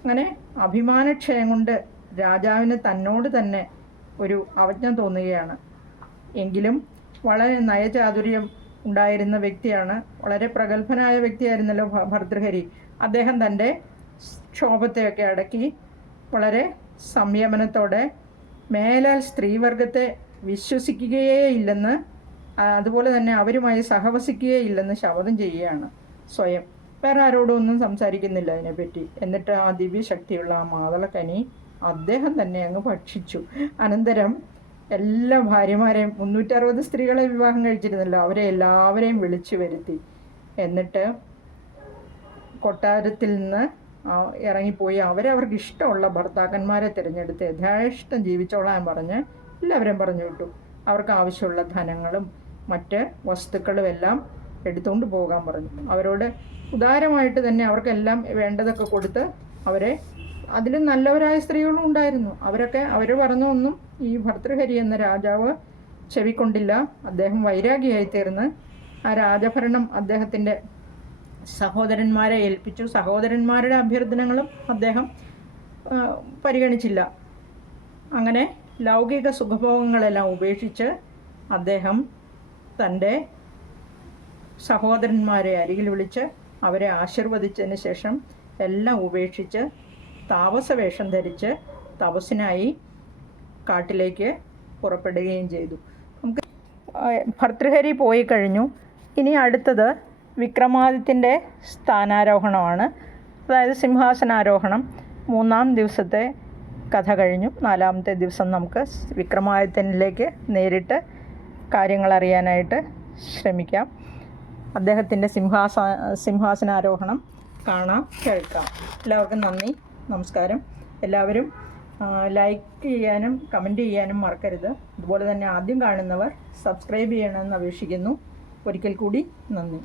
അങ്ങനെ അഭിമാനക്ഷയം കൊണ്ട് രാജാവിന് തന്നോട് തന്നെ ഒരു അവജ്ഞ തോന്നുകയാണ്. എങ്കിലും വളരെ നയചാതുര്യം ഉണ്ടായിരുന്ന വ്യക്തിയാണ്, വളരെ പ്രഗത്ഭനായ വ്യക്തിയായിരുന്നല്ലോ ഭർതൃഹരി. അദ്ദേഹം തൻ്റെ ക്ഷോഭത്തെയൊക്കെ അടക്കി വളരെ സംയമനത്തോടെ മേലാൽ സ്ത്രീവർഗത്തെ വിശ്വസിക്കുകയേ ഇല്ലെന്ന്, അതുപോലെ തന്നെ അവരുമായി സഹവസിക്കുകയില്ലെന്ന് ശപഥം ചെയ്യുകയാണ് സ്വയം. വേറെ ആരോടും ഒന്നും സംസാരിക്കുന്നില്ല അതിനെപ്പറ്റി. എന്നിട്ട് ആ ദിവ്യശക്തിയുള്ള ആ മാതളക്കനി അദ്ദേഹം തന്നെ അങ്ങ് ഭക്ഷിച്ചു. അനന്തരം എല്ലാ ഭാര്യമാരെയും 360 സ്ത്രീകളെ വിവാഹം കഴിച്ചിരുന്നല്ലോ, അവരെ എല്ലാവരെയും വിളിച്ചു വരുത്തി. എന്നിട്ട് കൊട്ടാരത്തിൽ നിന്ന് ഇറങ്ങിപ്പോയി അവരവർക്ക് ഇഷ്ടമുള്ള ഭർത്താക്കന്മാരെ തിരഞ്ഞെടുത്ത് യഥേഷ്ടം ജീവിച്ചോളാൻ പറഞ്ഞ് എല്ലാവരെയും പറഞ്ഞു വിട്ടു. അവർക്ക് ആവശ്യമുള്ള ധനങ്ങളും മറ്റ് വസ്തുക്കളും എല്ലാം എടുത്തുകൊണ്ട് പോകാൻ പറഞ്ഞു. അവരോട് ഉദാരമായിട്ട് തന്നെ അവർക്കെല്ലാം വേണ്ടതൊക്കെ കൊടുത്ത് അവരെ, അതിലും നല്ലവരായ സ്ത്രീകളും ഉണ്ടായിരുന്നു. അവർ പറഞ്ഞൊന്നും ഈ ഭർതൃഹരി എന്ന രാജാവ് ചെവിക്കൊണ്ടില്ല. അദ്ദേഹം വൈരാഗിയായി തീർന്ന് ആ രാജഭരണം അദ്ദേഹത്തിൻ്റെ സഹോദരന്മാരെ ഏൽപ്പിച്ചു. സഹോദരന്മാരുടെ അഭ്യർത്ഥനകളും അദ്ദേഹം പരിഗണിച്ചില്ല. അങ്ങനെ ലൗകിക സുഖഭോഗങ്ങളെല്ലാം ഉപേക്ഷിച്ച് അദ്ദേഹം തൻ്റെ സഹോദരന്മാരെ അരികിൽ വിളിച്ച് അവരെ ആശീർവദിച്ചതിന് ശേഷം എല്ലാം ഉപേക്ഷിച്ച് താപസവേഷം ധരിച്ച് തപസ്സിനായി കാട്ടിലേക്ക് പുറപ്പെടുകയും ചെയ്തു. നമുക്ക് ഭർതൃഹരി പോയി കഴിഞ്ഞു. ഇനി അടുത്തത് വിക്രമാദിത്യൻ്റെ സ്ഥാനാരോഹണമാണ്. അതായത് സിംഹാസനാരോഹണം. 3-ാം ദിവസത്തെ കഥ കഴിഞ്ഞു. 4-ാമത്തെ ദിവസം നമുക്ക് വിക്രമാദിത്യനിലേക്ക് നേരിട്ട് കാര്യങ്ങൾ അറിയാനായിട്ട് ശ്രമിക്കാം. അദ്ദേഹത്തിൻ്റെ സിംഹാസനാരോഹണം കാണാം, കേൾക്കാം. എല്ലാവർക്കും നന്ദി, നമസ്കാരം. എല്ലാവരും ലൈക്ക് ചെയ്യാനും കമൻറ്റ് ചെയ്യാനും മറക്കരുത്. അതുപോലെ തന്നെ ആദ്യം കാണുന്നവർ സബ്സ്ക്രൈബ് ചെയ്യണമെന്ന് അപേക്ഷിക്കുന്നു. ഒരിക്കൽ കൂടി നന്ദി.